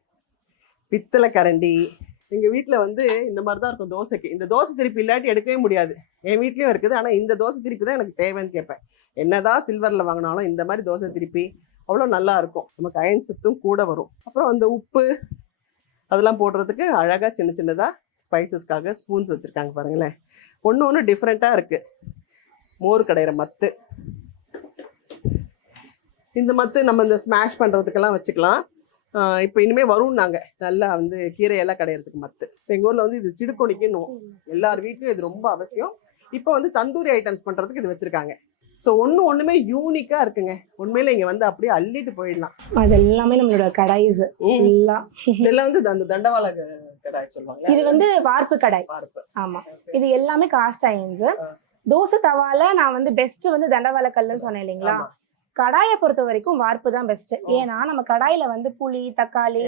பித்தளை கரண்டி. எங்கள் வீட்டில் வந்து இந்த மாதிரி தான் இருக்கும் தோசைக்கு. இந்த தோசை திருப்பி இல்லாட்டி எடுக்கவே முடியாது. என் வீட்லேயும் இருக்குது. ஆனால் இந்த தோசை திருப்பி தான் எனக்கு தேவைன்னு கேட்பேன். என்னதான் சில்வரில் வாங்கினாலும் இந்த மாதிரி தோசை திருப்பி அவ்வளோ நல்லா இருக்கும். நமக்கு அயன் சத்தும் கூட வரும். அப்புறம் அந்த உப்பு அதெல்லாம் போடுறதுக்கு அழகாக சின்னதாக ஸ்பைசஸ்க்காக ஸ்பூன்ஸ் வச்சுருக்காங்க பாருங்களேன். ஒன்று டிஃப்ரெண்ட்டாக இருக்குது. மோர் கடையிற மத்து. இந்த மத்து நம்ம இந்த ஸ்மாஷ் பண்ணுறதுக்கெல்லாம் வச்சுக்கலாம். இப்போ இனிமேல் வரும்னாங்க நல்லா வந்து கீரையெல்லாம் கடையிறதுக்கு மத்து. எங்கள் ஊரில் வந்து இது சிடுக்கொடிக்கணும். எல்லார் வீட்லையும் இது ரொம்ப அவசியம். இப்போ வந்து தந்தூரி ஐட்டம்ஸ் பண்ணுறதுக்கு இது வச்சுருக்காங்க. ஸோ ஒன்றுமே யூனிக்காக இருக்குங்க. உண்மையில இங்கே வந்து அப்படியே அள்ளிட்டு போயிடலாம். அது எல்லாமே நம்மளோட கடாய்ஸ். இதெல்லாம் வந்து அந்த தண்டவாள கடாய் சொல்லுவாங்க. இது வந்து வார்ப்பு கடாய். ஆமா, இது எல்லாமே காஸ்ட் அயன்ஸ். தோசை தவால நான் வந்து பெஸ்ட் வந்து தண்டவாள கல்லுன்னு சொன்னேன் இல்லைங்களா. கடாயை பொறுத்த வரைக்கும் வார்ப்பு தான் பெஸ்ட். ஏன்னா நம்ம கடாயில வந்து புளி, தக்காளி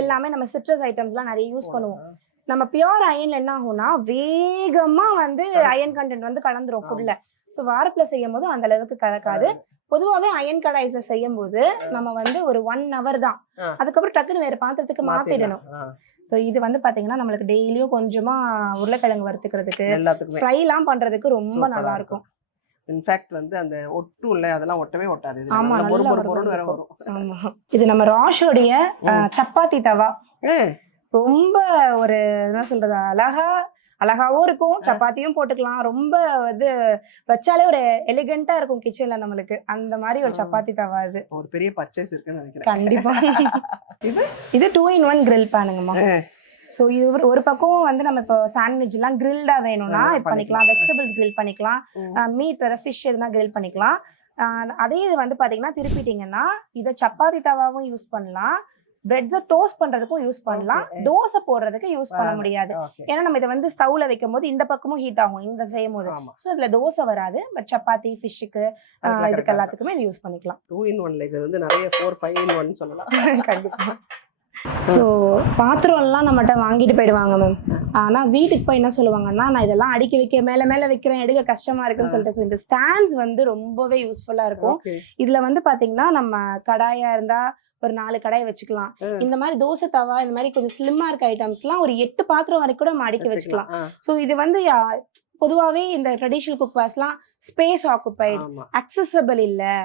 எல்லாமே நம்ம சிட்ரஸ் ஐட்டம்ஸ்லாம் நிறைய யூஸ் பண்ணுவோம். நம்ம பியோர் அயன்ல என்ன ஆகும்னா வேகமா வந்து அயன் கண்டென்ட் வந்து கலந்துரும் ஃபுல்ல. ஸோ வாரப்புல செய்யும் போது அந்த அளவுக்கு கலக்காது. பொதுவாகவே அயன் கடாய்ஸ்ல செய்யும் போது நம்ம வந்து ஒரு 1 hour தான், அதுக்கப்புறம் டக்குன்னு வேற பாத்திரத்துக்கு மாத்திடணும். ஸோ இது வந்து பாத்தீங்கன்னா நம்மளுக்கு டெய்லியும் கொஞ்சமா உருளைக்கிழங்கு வறுத்துக்கிறதுக்கு, ஃப்ரைலாம் பண்றதுக்கு ரொம்ப நல்லா இருக்கும். இன்ஃபேக்ட் வந்து அந்த ஒட்டும் இல்ல, அதெல்லாம் ஒட்டவே ஒட்டாது. ஆமா, நல்லா வரும். ஆமா, இது நம்ம ராஷோடைய சப்பாத்தி தவா. ரொம்ப ஒரு என்ன சொல்றது அழகாவும் இருக்கும், சப்பாத்தியும் போட்டுக்கலாம். ரொம்ப இது வச்சாலே ஒரு எலிகண்டா இருக்கும் கிச்சன்ல நம்மளுக்கு. அந்த மாதிரி ஒரு சப்பாத்தி தவா இது. ஒரு பெரிய பர்ச்சேஸ் இருக்குன்னு நினைக்கிறேன். கண்டிப்பா. இது 2-in-1 grill பேனுங்கம்மா. ஸோ இது ஒரு பக்கம் வந்து நம்ம இப்போ சாண்ட்விச்லாம் கிரில்டா வேணும்னா இது பண்ணிக்கலாம், வெஜிடபிள்ஸ் கிரில் பண்ணிக்கலாம், மீட் வேற ஃபிஷ் எதுனா கிரில் பண்ணிக்கலாம். அதே இது வந்து பாத்தீங்கன்னா திருப்பிட்டீங்கன்னா இதை சப்பாத்தி தவாவும் யூஸ் பண்ணலாம், பிரெட்ஸை டோஸ்ட் பண்றதுக்கும் யூஸ் பண்ணலாம், தோசை போடுறதுக்கு யூஸ் பண்ண முடியாது. ஏன்னா நம்ம இதை வந்து ஸ்டவ்ல வைக்கும் போது இந்த பக்கமும் ஹீட் ஆகும் இந்த செய்யும் போது. ஸோ இதுல தோசை வராது, பட் சப்பாத்தி ஃபிஷ்ஷுக்கு இதுக்கு எல்லாத்துக்குமே இது யூஸ் பண்ணிக்கலாம். 2-in-1 இது வந்து நிறைய 4-5-in-1 சொல்லலாம். கண்டிப்பா. ஸோ பாத்திரம்லாம் நம்மகிட்ட வாங்கிட்டு போயிடுவாங்க மேம். ஆனால் வீட்டுக்கு போய் என்ன சொல்லுவாங்கன்னா, நான் இதெல்லாம் அடுக்கி வைக்க மேலே மேலே வைக்கிறேன், எடுக்க கஷ்டமா இருக்குன்னு சொல்லிட்டு. ஸோ இந்த ஸ்டாண்ட்ஸ் வந்து ரொம்பவே யூஸ்ஃபுல்லாக இருக்கும். இதில் வந்து பார்த்தீங்கன்னா நம்ம கடாயாக இருந்தால் ஒரு 4 கடாயை வச்சுக்கலாம். இந்த மாதிரி தோசை தவா இந்த மாதிரி கொஞ்சம் ஸ்லிம்மா இருக்க ஐட்டம்ஸ்லாம் ஒரு 8 பாத்திரம் வரைக்கும் கூட நம்ம அடுக்கி வச்சுக்கலாம். ஸோ இது வந்து பொதுவாகவே இந்த ட்ரெடிஷ்னல் குக்வேர்ஸ்லாம் ஸ்பேஸ் ஆக்குபைட், அக்சசபிள் இல்லை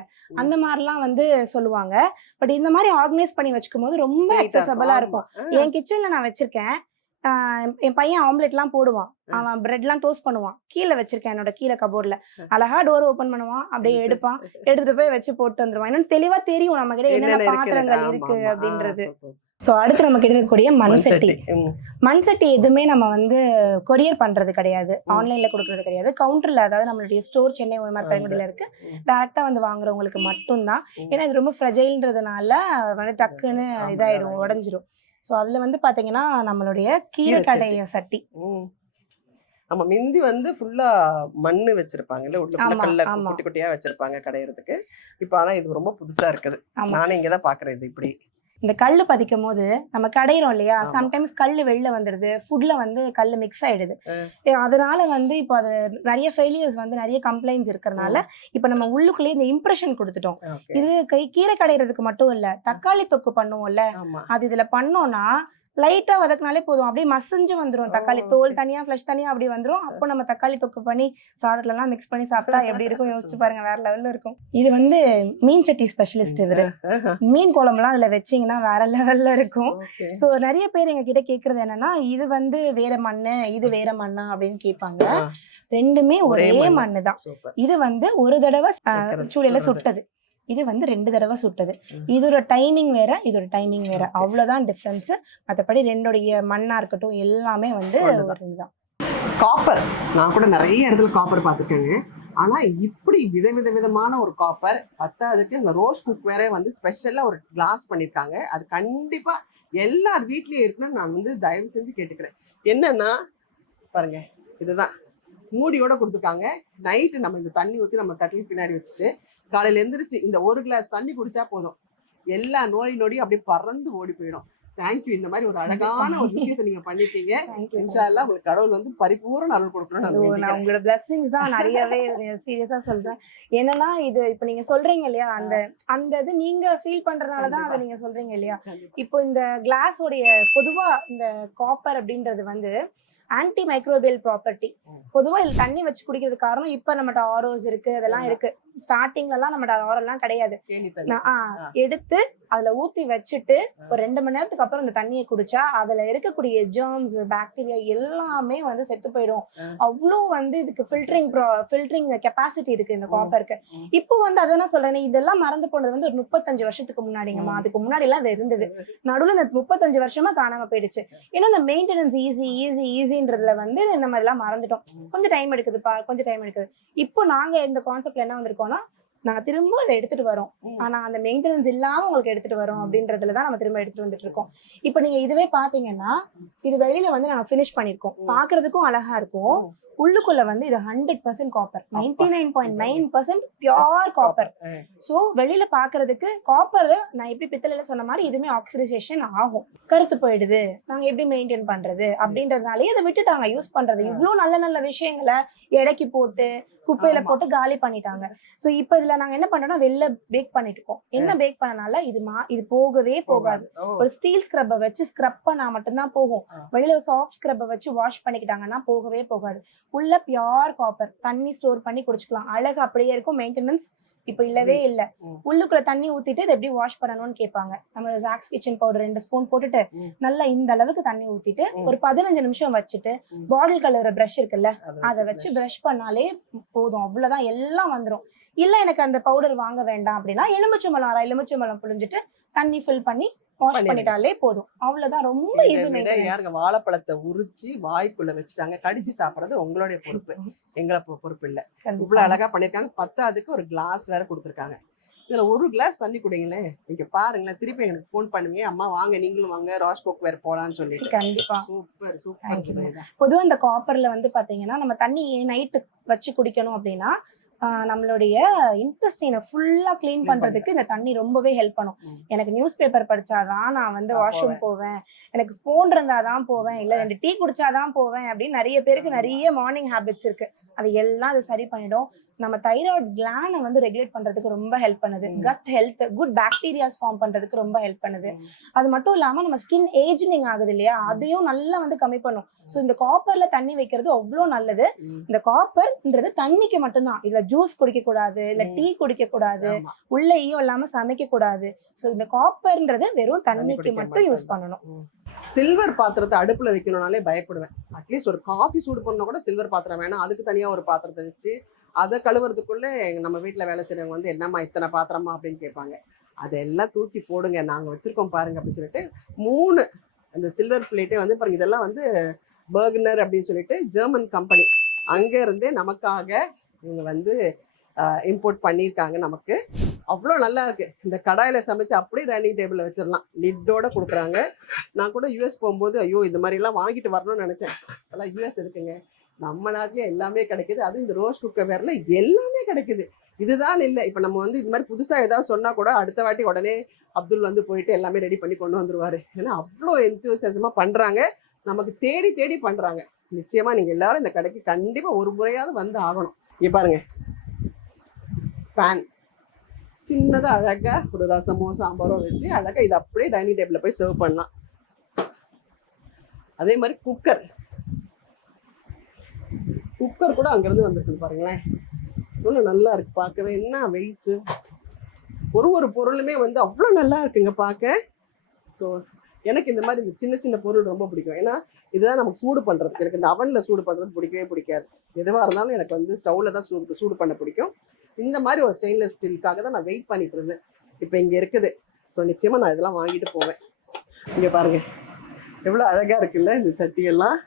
அந்த மாதிரிலாம் வந்து சொல்லுவாங்க. பட் இந்த மாதிரி ஆர்கனைஸ் பண்ணி வச்சுக்கும் போது ரொம்ப அக்சசபிளா இருக்கும். என் கிச்சன்ல நான் வச்சிருக்கேன், என் பையன் ஆம்லெட்லாம் போடுவான், அவன் பிரெட்லாம் டோஸ்ட் பண்ணுவான், கீழே வச்சிருக்கேன் என்னோட கீழே கபோர்ட்ல. அழகா டோர் ஓபன் பண்ணுவான், அப்படியே எடுப்பான், எடுத்துட்டு போய் வச்சு போட்டு வந்துருவான். இன்னும் தெளிவா தெரியும் நம்ம கிட்ட என்னென்ன பாத்திரங்கள் இருக்கு அப்படின்றது. ஸோ அடுத்து நம்ம கிட்ட இருக்கக்கூடிய மண் சட்டி எதுவுமே நம்ம வந்து கொரியர் பண்றது கிடையாது, ஆன்லைன்ல கொடுக்கறது கிடையாது. கவுண்டர்ல, அதாவது நம்மளுடைய ஸ்டோர் சென்னை ஓஎம்ஆர் பயன்குடியில இருக்கு, டேரக்டா வந்து வாங்குறவங்களுக்கு மட்டும்தான். ஏன்னா இது ரொம்ப ஃப்ரெஜைல்ன்றதுனால வந்து டக்குன்னு இதாயிடும், உடஞ்சிரும். ஸோ அதுல வந்து பாத்தீங்கன்னா நம்மளுடைய கீரைக்கடைய சட்டி. ஆமா, மிந்தி வந்து ஃபுல்லா மண்ணு வச்சிருப்பாங்கல்ல, உள்ள கல்ல குட்டி குட்டியா வச்சிருப்பாங்க கடையிறதுக்கு. இப்ப ஆனா இது ரொம்ப புதுசா இருக்குது. நானே இங்கதான் பாக்குறேன். இது இப்படி இந்த கல் பதிக்கும் போது நம்ம கடையிறோம் இல்லையா, சம்டைம்ஸ் கல் வெளில வந்துடுது, ஃபுட்ல வந்து கல் மிக்ஸ் ஆயிடுது. அதனால வந்து இப்போ அது நிறைய ஃபெயிலியர்ஸ் வந்து நிறைய கம்ப்ளைண்ட்ஸ் இருக்கிறதுனால இப்போ நம்ம உள்ளுக்குள்ளேயே இந்த இம்ப்ரெஷன் கொடுத்துட்டோம். இது கீரை கடையிறதுக்கு மட்டும் இல்ல, தக்காளி தொக்கு பண்ணுவோம்ல, அது இதுல பண்ணோம்னா லைட்டா வதக்கினாலே போதும், அப்படியே மசிஞ்சு வந்துடும். தக்காளி தோல் தனியா ஃப்ளஷ் தனியா அப்படி வந்துடும். அப்போ நம்ம தக்காளி தொக்கு பண்ணி சாதத்துல எல்லாம் மிக்ஸ் பண்ணி சாப்பிட்டா எப்படி இருக்கும் யோசிச்சு பாருங்க, வேற லெவல்ல இருக்கும். இது வந்து மீன் சட்டி ஸ்பெஷலிஸ்ட் இவரு. மீன் குழம்புலாம் அதுல வச்சீங்கன்னா வேற லெவல்ல இருக்கும். ஸோ நிறைய பேர் எங்க கிட்ட கேக்குறது என்னன்னா, இது வந்து வேற மண்ணு, இது வேற மண்ணா அப்படின்னு கேட்பாங்க. ரெண்டுமே ஒரே மண்ணு தான். இது வந்து ஒரு தடவை சூளையில சுட்டது, இது வந்து 2 தடவை சுட்டது. இதோட டைமிங் வேற, இதோட டைமிங் வேற, அவ்வளவுதான் டிஃபரன்ஸ். மற்றபடி ரெண்டோடைய மண்ணா இருக்கட்டும் எல்லாமே வந்து இதுதான். காப்பர் நான் கூட நிறைய இடத்துல காப்பர் பார்த்துருக்கேங்க. ஆனா இப்படி விதவிதமான ஒரு காப்பர் பத்தாவதுக்கு இந்த ரோஸ் குக் வேற வந்து ஸ்பெஷலா ஒரு கிளாஸ் பண்ணிருக்காங்க. அது கண்டிப்பா எல்லார் வீட்லயும் இருக்குன்னு நான் வந்து தயவு செஞ்சு கேட்டுக்கிறேன். என்னன்னா பாருங்க, இதுதான் மூடியோட கொடுத்துருக்காங்க. நைட்டு நம்ம இந்த தண்ணி ஊற்றி நம்ம கட்டில் பின்னாடி வச்சுட்டு காலையில எந்திரிச்சு இந்த ஒரு கிளாஸ் தண்ணி குடிச்சா போதும், எல்லா நோய் நொடியும் அப்படியே பறந்து ஓடி போயிடும். தேங்க்யூ, இந்த மாதிரி ஒரு அழகான ஒரு விஷயத்தை நீங்க பண்ணிருக்கீங்க. இன்ஷா அல்லாஹ் உங்களுக்கு கடவுள் வந்து பரிபூரண அருள் கொடுக்கணும். நான் உங்களோட பிளெஸிங்ஸ் தான் நிறையவே சீரியஸா சொல்றேன். என்னன்னா இது இப்ப நீங்க சொல்றீங்க இல்லையா, அந்த இது நீங்க ஃபீல் பண்றதுனாலதான் அதை நீங்க சொல்றீங்க இல்லையா. இப்போ இந்த கிளாஸோடைய பொதுவா இந்த காப்பர் அப்படின்றது வந்து ஆன்டி மைக்ரோபியல் ப்ராப்பர்ட்டி. பொதுவா இதுல தண்ணி வச்சு குடிக்கிறது காரணம், இப்ப நம்மகிட்ட ஆரோஸ் இருக்கு, அதெல்லாம் இருக்கு. ஸ்டார்டிங்ல எல்லாம் நம்மகிட்ட ஆரோலாம் கிடையாது. எடுத்து அதுல ஊத்தி வச்சுட்டு ஒரு 2 மணி நேரத்துக்கு அப்புறம் அந்த தண்ணியை குடிச்சா அதுல இருக்கக்கூடிய ஜெர்ம்ஸ், பாக்டீரியா எல்லாமே வந்து செத்து போயிடும். அவ்வளோ வந்து இதுக்கு ஃபில்டரிங் கெப்பாசிட்டி இருக்கு இந்த காப்பருக்கு. இப்போ வந்து அதான் சொல்றேன், இதெல்லாம் மறந்து போனது வந்து ஒரு 35 வருஷத்துக்கு முன்னாடிங்கம்மா. அதுக்கு முன்னாடி எல்லாம் அது இருந்தது, நடுவில் இந்த 35 வருஷமா காணாம போயிடுச்சு. ஏன்னா இந்த மெயின்டெனன்ஸ் ஈஸின்றதுல வந்து நம்ம இதெல்லாம் மறந்துட்டோம். கொஞ்சம் டைம் எடுக்குதுப்பா, கொஞ்சம் டைம் எடுக்குது. இப்போ நாங்க இந்த கான்செப்ட்ல என்ன வந்திருக்கோம்னா, நாங்க திரும்ப அதை எடுத்துட்டு வரோம், ஆனா அந்த மெயின்டெனன்ஸ் இல்லாம உங்களுக்கு எடுத்துட்டு வரோம் அப்படின்றதுலதான் நம்ம திரும்ப எடுத்துட்டு வந்துட்டு இருக்கோம். இப்ப நீங்க இதுவே பாத்தீங்கன்னா இது வெளியில வந்து நாங்க பினிஷ் பண்ணிருக்கோம், பாக்குறதுக்கும் அழகா இருக்கும். உள்ளுக்குள்ள வந்து இது 100% காப்பர், 99.9% பியூர் காப்பர். சோ வெளியில பாக்குறதுக்கு காப்பர், நான் எப்படி பித்தளையில சொன்ன மாதிரி இதுவுமே ஆக்சிடைசேஷன் ஆகும், கருத்து போயிடுது. நாங்க எப்படி மெயின்டைன் பண்றது அப்படின்றதுனாலே அதை விட்டுட்டாங்க யூஸ் பண்றது. இவ்வளவு நல்ல நல்ல விஷயங்களை எடைக்கு போட்டு குப்பையில போட்டு காலி பண்ணிட்டாங்க. சோ இப்ப இதுல நாங்க என்ன பண்றோம்னா வெளில பேக் பண்ணிட்டு இருக்கோம். என்ன பேக் பண்ணனால இது போகவே போகாது. ஒரு ஸ்டீல் ஸ்க்ரப்பை வச்சு ஸ்க்ரப் பண்ணா மட்டும்தான் போகும். வெளியில சாஃப்ட் ஸ்க்ரப்பை வச்சு வாஷ் பண்ணிக்கிட்டாங்கன்னா போகவே போகாது. உள்ள பியூர் காப்பர், தண்ணி ஸ்டோர் பண்ணி குடிச்சுக்கலாம், அழகு அப்படியே இருக்கும், மெயின்டெனன்ஸ் இப்ப இல்லவே இல்ல. ம். உள்ளுக்குள்ள தண்ணி ஊத்திட்டு இதை எப்படி வாஷ் பண்ணணும்னு கேட்பாங்க. நம்மளோட ஜாக்ஸ் கிச்சன் பவுடர் 2 ஸ்பூன் போட்டுட்டு ம். நல்லா இந்த அளவுக்கு தண்ணி ஊத்திட்டு ம். ஒரு 15 நிமிஷம் வச்சுட்டு ம். பாட்டில் கழுவுற பிரஷ் இருக்குல்ல அதை அதை வச்சு பிரஷ் பண்ணாலே போதும். அவ்வளவுதான், எல்லாம் வந்துரும். இல்ல எனக்கு அந்த பவுடர் வாங்க வேண்டாம் அப்படின்னா எலுமிச்சம்பழம், அரை எலுமிச்சம்பழம் புழிஞ்சிட்டு தண்ணி ஃபில் பண்ணி வாஷ் பண்ணிட்டாலே போதும். அவ்வளவுதான், ரொம்ப ஈஸி மெயின்டெனன்ஸ். யாருங்க வாழைப்பழத்தை உரிச்சு வாய்க்குள்ள வச்சுட்டாங்க, கடிச்சு சாப்பிடுறது உங்களுடைய பொறுப்பு, எங்களை பொறுப்பு இல்ல. இவ்வளவு அழகா பண்ணிருக்காங்க. 10க்கு ஒரு கிளாஸ் வேற கொடுத்துருக்காங்க. இதுல ஒரு கிளாஸ் தண்ணி குடிங்களேன். நீங்க பாருங்களேன், திருப்பி எனக்கு ஃபோன் பண்ணுவீங்க, அம்மா வாங்க நீங்களும் வாங்க ராஷ் குக்வேர் போலான்னு சொல்லிட்டு. கண்டிப்பா சூப்பர் சூப்பர். பொதுவா இந்த காப்பர்ல வந்து பாத்தீங்கன்னா நம்ம தண்ணி நைட்டு வச்சு குடிக்கணும் அப்படின்னா நம்மளுடைய இன்டெஸ்டைனை ஃபுல்லா கிளீன் பண்றதுக்கு இந்த தண்ணி ரொம்பவே ஹெல்ப் பண்ணும். எனக்கு நியூஸ் பேப்பர் படிச்சாதான் நான் வந்து வாஷ்ரூம் போவேன், எனக்கு போன் இருந்தாதான் போவேன், இல்ல 2 டீ குடிச்சாதான் போவேன் அப்படின்னு நிறைய பேருக்கு நிறைய மார்னிங் ஹேபிட்ஸ் இருக்கு. அது எல்லாம் அது சரி பண்ணிடும். நம்ம தைராய்டு கிளானை வந்து ரெகுலேட் பண்றதுக்கு ரொம்ப ஹெல்ப் பண்ணுது. Gut health, good bacterias form பண்றதுக்கு ரொம்ப ஹெல்ப் பண்ணுது. அது மட்டும் இல்லாம நம்ம ஸ்கின் ஏஜிங் ஆகுது இல்லையா, அதையும் நல்லா வந்து கம்மி பண்ணும். சோ இந்த காப்பர்ல தண்ணி வைக்கிறது அவ்வளவு நல்லது. இந்த காப்பர்ன்றது தண்ணிக்கு மட்டும்தான். இதுல ஜூஸ் குடிக்க கூடாது, இல்ல டீ குடிக்க கூடாது, உள்ள ஈயம் இல்லாம சமைக்க கூடாது. சோ இந்த காப்பர்ன்றது வெறும் தண்ணிக்கு மட்டும் யூஸ் பண்ணணும். சில்வர் பாத்திரத்தை அடுப்புல வைக்கணும்னாலே பயப்படுவேன். அட்லீஸ்ட் ஒரு காஃபி சூடு பண்ணா கூட சில்வர் பாத்திரம் வேணும். அதுக்கு தனியா ஒரு பாத்திரத்தை வச்சு அதை கழுவுறதுக்குள்ள நம்ம வீட்டுல வேலை செய்யறவங்க வந்து என்னம்மா இத்தனை பாத்திரமா அப்படின்னு கேட்பாங்க. அதெல்லாம் தூக்கி போடுங்க, நாங்க வச்சிருக்கோம் பாருங்க அப்படின்னு சொல்லிட்டு 3 அந்த சில்வர் பிளேட்டே வந்து பாருங்க. இதெல்லாம் வந்து பர்கனர் அப்படின்னு சொல்லிட்டு ஜெர்மன் கம்பெனி, அங்க இருந்தே நமக்காக இவங்க வந்து இம்போர்ட் பண்ணியிருக்காங்க. நமக்கு அவ்வளோ நல்லா இருக்கு. இந்த கடாயில சமைச்சு அப்படியே டைனிங் டேபிள்ல வச்சிடலாம், லிட்டோட கொடுக்குறாங்க. நான் கூட யூஎஸ் போகும்போது ஐயோ இந்த மாதிரி எல்லாம் வாங்கிட்டு வரணும்னு நினைச்சேன். அதெல்லாம் யூஎஸ் இருக்குங்க, நம்ம நாட்டிலேயே எல்லாமே கிடைக்குது. அதுவும் இந்த ரோஸ் குக்கர்ல எல்லாமே கிடைக்குது. இதுதான் இல்லை, இப்போ நம்ம வந்து இது மாதிரி புதுசா ஏதாவது சொன்னா கூட அடுத்த வாட்டி உடனே அப்துல் வந்து போயிட்டு எல்லாமே ரெடி பண்ணி கொண்டு வந்துருவாரு. ஏன்னா அவ்வளோ எந்தூசியாசமா பண்றாங்க, நமக்கு தேடி தேடி பண்றாங்க. நிச்சயமா நீங்க எல்லாரும் இந்த கடைக்கு கண்டிப்பா ஒரு முறையாவது வந்து ஆகணும். இங்க பாருங்க, பேன் சின்னதா அழகா ஒரு ரசமோ சாம்பாரோ வச்சு அழகா இது அப்படியே டைனிங் டேபிள்ல போய் சர்வ் பண்ணலாம். அதே மாதிரி குக்கர் கூட அங்கிருந்து வந்திருக்கு பாருங்களேன். இவ்வளோ நல்லா இருக்கு பார்க்கவே. என்ன வெயிட்ஸ், ஒரு பொருளுமே வந்து அவ்வளோ நல்லா இருக்குங்க பார்க்க. ஸோ எனக்கு இந்த மாதிரி இந்த சின்ன சின்ன பொருள் ரொம்ப பிடிக்கும். ஏன்னா இதுதான் நமக்கு சூடு பண்ணுறதுக்கு. எனக்கு இந்த அவனில் சூடு பண்ணுறது பிடிக்கவே பிடிக்காது. எதுவாக இருந்தாலும் எனக்கு வந்து ஸ்டவ்வில் தான் சூடு பண்ண பிடிக்கும். இந்த மாதிரி ஒரு ஸ்டெயின்லெஸ் ஸ்டீலுக்காக தான் நான் வெயிட் பண்ணிட்டு இருந்தேன். இப்போ இங்கே இருக்குது. ஸோ நிச்சயமாக நான் இதெல்லாம் வாங்கிட்டு போவேன். இங்கே பாருங்க எவ்வளோ அழகாக இருக்குல்ல இந்த சட்டியெல்லாம்.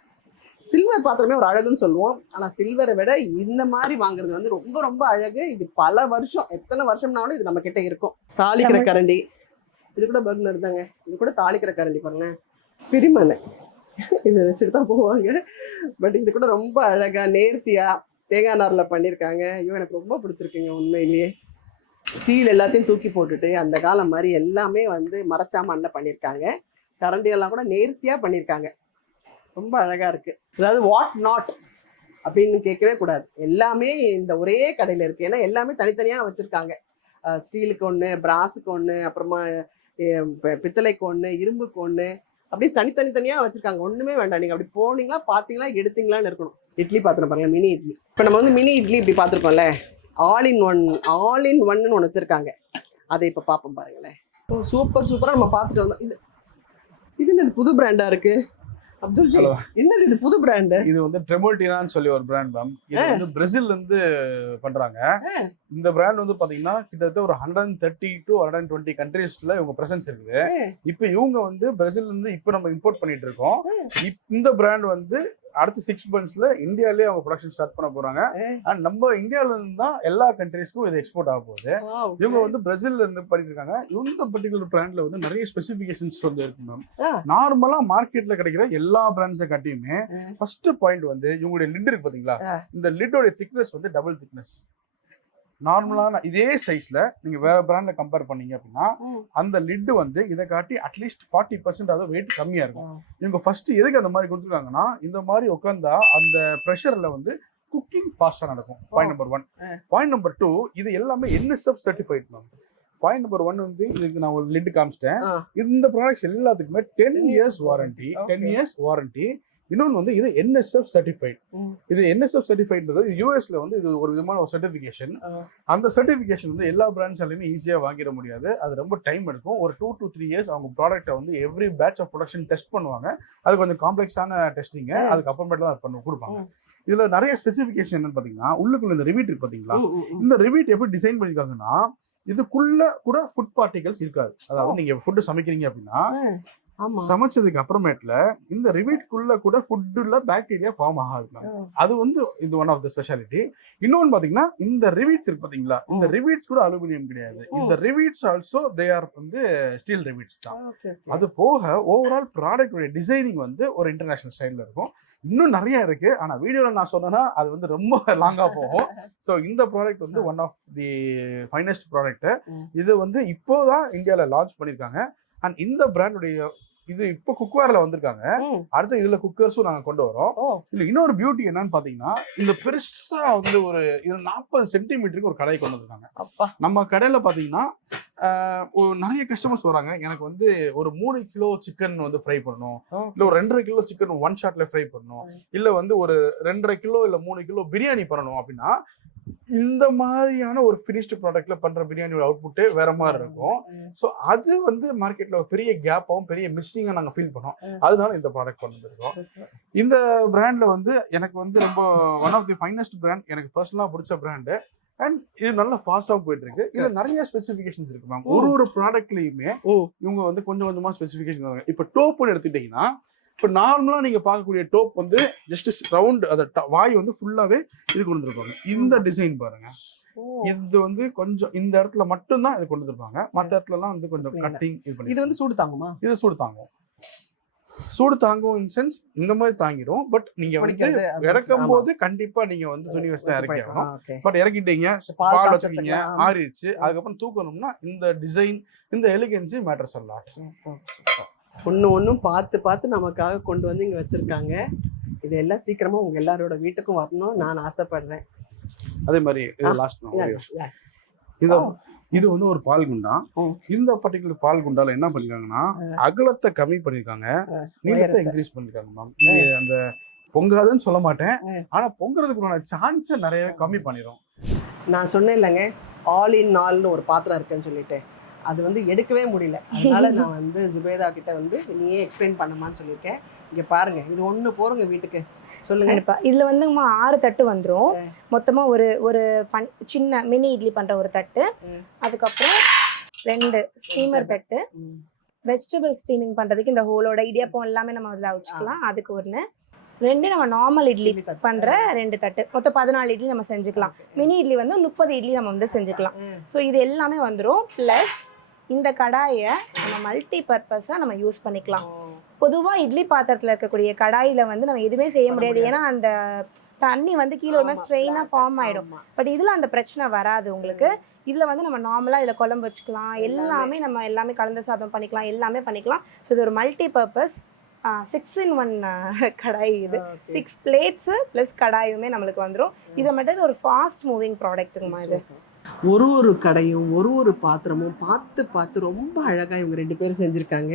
சில்வர் பாத்திரமே ஒரு அழகுன்னு சொல்லுவோம், ஆனால் சில்வரை விட இந்த மாதிரி வாங்குறது வந்து ரொம்ப ரொம்ப அழகு. இது பல வருஷம், எத்தனை வருஷம்னாலும் இது நம்ம கிட்ட இருக்கும். தாளிக்கிற கரண்டி, இது கூட பர்னர் தாங்க. இது கூட தாளிக்கிற கரண்டி பாருங்க, பிரிமனை இதை வச்சுட்டு தான் போவாங்க. பட் இது கூட ரொம்ப அழகா நேர்த்தியா தேங்காய் நார்ல பண்ணியிருக்காங்க. ஐயோ எனக்கு ரொம்ப பிடிச்சிருக்குங்க உண்மையிலேயே. ஸ்டீல் எல்லாத்தையும் தூக்கி போட்டுட்டு அந்த காலம் மாதிரி எல்லாமே வந்து மரச்சாமான்ல பண்ணியிருக்காங்க. கரண்டி எல்லாம் கூட நேர்த்தியா பண்ணியிருக்காங்க, ரொம்ப அழகா இருக்கு. அதாவது வாட் நாட் அப்படின்னு கேட்கவே கூடாது, எல்லாமே இந்த ஒரே கடையில இருக்கு. ஏன்னா எல்லாமே தனித்தனியா வச்சிருக்காங்க. ஸ்டீலுக்கு ஒன்று, பிராஸுக்கு ஒன்று, அப்புறமா பித்தளைக்கு ஒன்று, இரும்புக்கு ஒன்று, அப்படியே தனித்தனியா வச்சிருக்காங்க. ஒண்ணுமே வேண்டாம், நீங்க அப்படி போனீங்களா பாத்தீங்களா எடுத்தீங்களான்னு இருக்கணும். இட்லி பாத்திரம் பாருங்க, மினி இட்லி. இப்போ நம்ம வந்து மினி இட்லி இப்படி பார்த்துருக்கோம்ல, ஆல் இன் ஒன்னு ஒன்று வச்சிருக்காங்க. அதை இப்போ பார்ப்போம் பாருங்களேன். சூப்பரா நம்ம பார்த்துட்டு வந்தோம். இது என்ன புது பிராண்டா இருக்கு அப்துல் ஜி? என்னது இது புது பிராண்ட்? இது வந்து ட்ரெமோல்டினான்னு சொல்லி ஒரு பிராண்ட் மேம். இது வந்து பிரேசில்ல இருந்து பண்றாங்க. இந்த பிராண்ட் வந்து பாத்தீங்கன்னா கிட்டத்தட்ட ஒரு 130 to 120 கண்ட்ரீஸ்ல இவங்க பிரசன்ஸ் இருக்குது. இப்போ இவங்க வந்து பிரேசில்ல இருந்து இப்போ நம்ம இம்போர்ட் பண்ணிட்டு இருக்கோம். இந்த பிராண்ட் வந்து அடுத்த 6 monthsல இந்தியாலே அவங்க ப்ரொடக்ஷன் ஸ்டார்ட் பண்ண போறாங்க. அண்ட் நம்ம இந்தியால இருந்து தான் எல்லா கண்ட்ரீஸ்க்கும் இது எக்ஸ்போர்ட் ஆக போகுது. இவங்க வந்து பிரேசில்ல இருந்து பண்ணிட்டு இருக்காங்க. இந்த பர்டிகுலர் பிராண்ட்ல வந்து நிறைய ஸ்பெசிபிகேஷன்ஸ் வந்து இருக்கு மேம். நார்மலா மார்க்கெட்ல கிடைக்கிற எல்லா பிராண்ட்ஸை காட்டியுமே ஃபர்ஸ்ட் பாயிண்ட் வந்து இவங்களுடைய லிட் இருக்கு பாத்தீங்களா, இந்த லிட்டோட திக்னஸ் வந்து டபுள் திக்னஸ். நார்மலான இதே சைஸ்ல நீங்க வேற பிராண்ட்ல கம்பேர் பண்ணீங்க அப்படின்னா அந்த லிட் வந்து இதை காட்டி அட்லீஸ்ட் 40% அதாவது வெயிட் கம்மியா இருக்கும். இவங்க ஃபர்ஸ்ட் எதுக்கு அந்த மாதிரி கொடுத்துருக்காங்கன்னா, இந்த மாதிரி உட்காந்தா அந்த ப்ரெஷர்ல வந்து குக்கிங் ஃபாஸ்டா நடக்கும். Point number 1. பாயிண்ட் நம்பர் 2, இது எல்லாமே NSF certified ma'am. Point number 1 வந்து இதுக்கு நான் ஒரு லிட் காமிச்சிட்டேன். இந்த ப்ராடக்ட்ஸ் எல்லாத்துக்குமே 10 years வாரண்டி. இன்னொன்று வந்து இது NSF சர்டிஃபைட். இது NSF சர்டிஃபைட்ன்றது யூஎஸ்ல வந்து இது ஒரு விதமான ஒரு சர்டிஃபிகேஷன். அந்த சர்டிஃபிகேஷன் வந்து எல்லா பிராண்ட்ஸாலையுமே ஈஸியாக வாங்கிட முடியாது. அது ரொம்ப டைம் எடுக்கும். ஒரு 2 to 3 years அவங்க ப்ராடக்ட்டை வந்து every batch of production test பண்ணுவாங்க. அது கொஞ்சம் காம்ப்ளெக்ஸான டெஸ்டிங்க. அதுக்கப்புறமேட்டு தான் அது கொடுப்பாங்க. இதுல நிறைய ஸ்பெசிஃபிகேஷன் என்னன்னு பாத்தீங்கன்னா, உள்ளுக்குள்ள இந்த ரிவீட் இருக்கு பாத்தீங்களா, இந்த ரிவீட் எப்படி டிசைன் பண்ணிருக்காங்கன்னா, இதுக்குள்ள கூட ஃபுட் பார்ட்டிகல்ஸ் இருக்காது. அதாவது நீங்க ஃபுட் சமைக்கிறீங்க அப்படின்னா சமைச்சதுக்கு அப்புறமேட்ல இந்த ரிவீட்குள்ள கூட ஃபுட்ல பாக்டீரியா ஃபார்ம் ஆகாது. அது வந்து இது ஒன் ஆஃப் த ஸ்பெஷாலிட்டி. இன்னொன்னு பாத்தீங்கன்னா, இந்த ரிவீட்ஸ் இருக்கு பாத்தீங்களா, இந்த ரிவீட்ஸ் கூட அலுமினியம் கிடையாது. இந்த ரிவீட்ஸ் ஆல்சோ தே ஆர் வந்து ஸ்டீல் ரிவீட்ஸ் தான். அது போக ஓவரால் ப்ராடக்ட் டிசைனிங் வந்து ஒரு இன்டர்நேஷனல் ஸ்டைல்ல இருக்கும். இன்னும் நிறைய இருக்கு. ஆனா வீடியோல நான் சொன்னேன்னா அது வந்து ரொம்ப லாங்கா போகும். ஸோ இந்த ப்ராடக்ட் வந்து one of the finest product. இது வந்து இப்போதான் இந்தியாவில் லான்ச் பண்ணியிருக்காங்க. அண்ட் இந்த பிராண்டுடைய இது இப்போ குக்வேர்ல வந்திருக்காங்க. அடுத்து இதுல குக்கர்ஸும் நாங்க கொண்டு வரோம். இதுல இன்னொரு பியூட்டி என்னன்னு பாத்தீங்கன்னா, இந்த பெருசா வந்து ஒரு 40 சென்டிமீட்டருக்கு ஒரு கடை கொண்டு வந்திருக்காங்க. நம்ம கடையில பாத்தீங்கன்னா நிறைய கஸ்டமர்ஸ் வராங்க. எனக்கு வந்து ஒரு 3 கிலோ சிக்கன் வந்து ஃப்ரை பண்ணணும், இல்ல ஒரு 2.5 கிலோ சிக்கன் 1 ஷாட்ல ஃப்ரை பண்ணணும், இல்ல வந்து ஒரு 2.5 கிலோ இல்ல 3 கிலோ பிரியாணி பண்ணணும் அப்படின்னா, இந்த மாதிரியான ஒரு ஃபினிஷ்டு ப்ராடக்ட்ல பண்ற பிரியாணியோட அவுட்புட்டே வேற மாதிரி இருக்கும். ஸோ அது வந்து மார்க்கெட்ல ஒரு பெரிய கேப்பாகவும் பெரிய மிஸ்ஸிங்கா நாங்க ஃபீல் பண்ணோம். அதனால இந்த ப்ராடக்ட் கொண்டு வந்திருக்கோம். இந்த பிராண்ட்ல வந்து எனக்கு வந்து ரொம்ப one of the finest brand, எனக்கு பர்சனலா பிடிச்ச பிராண்டு. அண்ட் இது நல்லா ஃபாஸ்டாக போயிட்டு இருக்கு. இதுல நிறைய ஸ்பெசிஃபிகேஷன்ஸ் இருக்கு மேம். ஒரு ப்ராடக்ட்லயுமே இவங்க வந்து கொஞ்சம் கொஞ்சமா ஸ்பெசிஃபிகேஷன். இப்போ டோப்னு எடுத்துக்கிட்டீங்கன்னா, இப்போ நார்மலா நீங்க பார்க்கக்கூடிய டோப் வந்து ஜஸ்ட் ரவுண்ட், அந்த வாய் வந்து ஃபுல்லாவே இது கொண்டு வந்துருப்பாங்க. இந்த டிசைன் பாருங்க, இது வந்து கொஞ்சம் இந்த இடத்துல மட்டும் தான் இது கொண்டு வந்துருப்பாங்க. மற்ற இடத்துல எல்லாம் வந்து கொஞ்சம் கட்டிங் இது பண்ணி. இது வந்து சூடு தாங்குமா? இது சூடு தாங்கும். சூடு தாங்கும் இன் சென்ஸ் இந்த மாதிரி தாங்கிடும். பட் நீங்க வந்து இறக்கும் போது கண்டிப்பா நீங்க வந்து துணி வச்சு தான் இறக்கணும். பட் இறக்கிட்டீங்க, பால் வச்சுக்கீங்க, ஆறிடுச்சு, அதுக்கப்புறம் தூக்கணும்னா இந்த டிசைன், இந்த எலிகன்சி மேட்டர்ஸ் எல்லாம் ஒன்றும் பார்த்து நமக்காக கொண்டு வந்து இங்கே வச்சுருக்காங்க. இதெல்லாம் சீக்கிரமாக உங்கள் எல்லாரோட வீட்டுக்கும் வரணும் நான் ஆசைப்படுறேன். அதே மாதிரி இது வந்து ஒரு பால் குண்டா. இந்த பர்டிகுலர் பால் குண்டால என்ன பண்ணிருக்காங்கன்னா, அகலத்தை கம்மி பண்ணிருக்காங்க, நீளத்தை இன்க்ரீஸ் பண்ணிருக்காங்க மேம். இது அந்த பொங்காதுன்னு சொல்ல மாட்டேன், ஆனா பொங்குறதுக்குள்ள சான்ஸை நிறைய கம்மி பண்ணிடும். நான் சொன்னேன் இல்லைங்க, ஆல் இன் ஆல்னு ஒரு பாத்திரம் இருக்குன்னு சொல்லிட்டு, அது வந்து எடுக்கவே முடியல. அதனால நான் வந்து ஜுபேதா கிட்ட வந்து நீயே எக்ஸ்பிளைன் பண்ணுமான்னு சொல்லியிருக்கேன். இங்க பாருங்க, இது ஒண்ணு போறங்க வீட்டுக்கு. சொல்லுங்க. இதுல வந்துமா 6 தட்டு வந்துடும். மொத்தமா ஒரு சின்ன மினி இட்லி பண்ற ஒரு தட்டு, அதுக்கப்புறம் 2 ஸ்டீமர் தட்டு, வெஜிடபிள் ஸ்டீமிங் பண்றதுக்கு இந்த ஹோலோட இடியாப்பம் எல்லாமே நம்ம அதில் வச்சுக்கலாம். அதுக்கு 2 நம்ம நார்மல் இட்லி பண்ற 2 தட்டு, மொத்தம் 14 இட்லி நம்ம செஞ்சுக்கலாம். மினி இட்லி வந்து 30 இட்லி நம்ம வந்து செஞ்சுக்கலாம். ஸோ இது எல்லாமே வந்துடும். ப்ளஸ் இந்த கடாயை நம்ம மல்டி பர்பஸாக நம்ம யூஸ் பண்ணிக்கலாம். பொதுவாக இட்லி பாத்திரத்தில் இருக்கக்கூடிய கடாயில் வந்து நம்ம எதுவுமே செய்ய முடியாது, ஏன்னா அந்த தண்ணி வந்து கீழே ஒரு மாதிரி ஸ்ட்ரெயினாக ஃபார்ம் ஆகிடும். பட் இதில் அந்த பிரச்சனை வராது உங்களுக்கு. இதில் வந்து நம்ம நார்மலாக இதில் குழம்பு வச்சுக்கலாம், எல்லாமே கலந்த சாதம் பண்ணிக்கலாம், எல்லாமே பண்ணிக்கலாம். ஸோ இது ஒரு மல்டி பர்பஸ் 6-in-1 கடாய். இது 6 பிளேட்ஸு ப்ளஸ் கடாயுமே நம்மளுக்கு வந்துடும். இதை மட்டும் ஒரு ஃபாஸ்ட் மூவிங் ப்ராடக்ட்டுங்கம்மா. இது ஒரு கடையும் ஒரு பாத்திரமும் பார்த்து ரொம்ப அழகா இவங்க 2 பேரும் செஞ்சிருக்காங்க.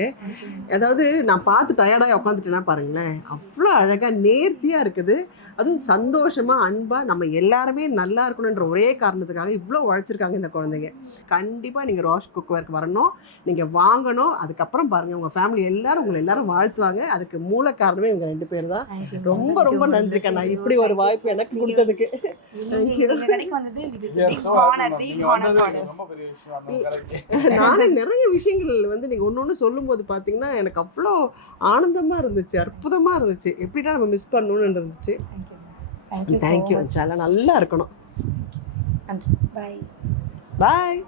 அதாவது நான் பார்த்து டயர்டாக உட்காந்துட்டேன்னா பாருங்களேன், அவ்வளோ அழகா நேர்த்தியா இருக்குது. அதுவும் சந்தோஷமா அன்பா நம்ம எல்லாருமே நல்லா இருக்கணுன்ற ஒரே காரணத்துக்காக இவ்வளோ உழைச்சிருக்காங்க இந்த குழந்தைங்க. கண்டிப்பா நீங்க ராஷ் குக்வேருக்கு வரணும், நீங்க வாங்கணும். அதுக்கப்புறம் பாருங்க, உங்க ஃபேமிலி எல்லாரும் உங்களை எல்லாரும் வாழ்த்துவாங்க. அதுக்கு மூல காரணமே இவங்க 2 பேர் தான். ரொம்ப நன்றிக்கா, நான் இப்படி ஒரு வாய்ப்பு எனக்கு கொடுத்ததுக்கு. நானே நிறைய விஷயங்கள் வந்து நீங்க ஒன்னொன்னு சொல்லும் போது பாத்தீங்கன்னா எனக்கு அவ்வளோ ஆனந்தமா இருந்துச்சு, அற்புதமா இருந்துச்சு. எப்படின்னா நம்ம மிஸ் பண்ணணும்னு இருந்துச்சு. தேங்க்யூ. நல்லா இருக்கணும். பாய்.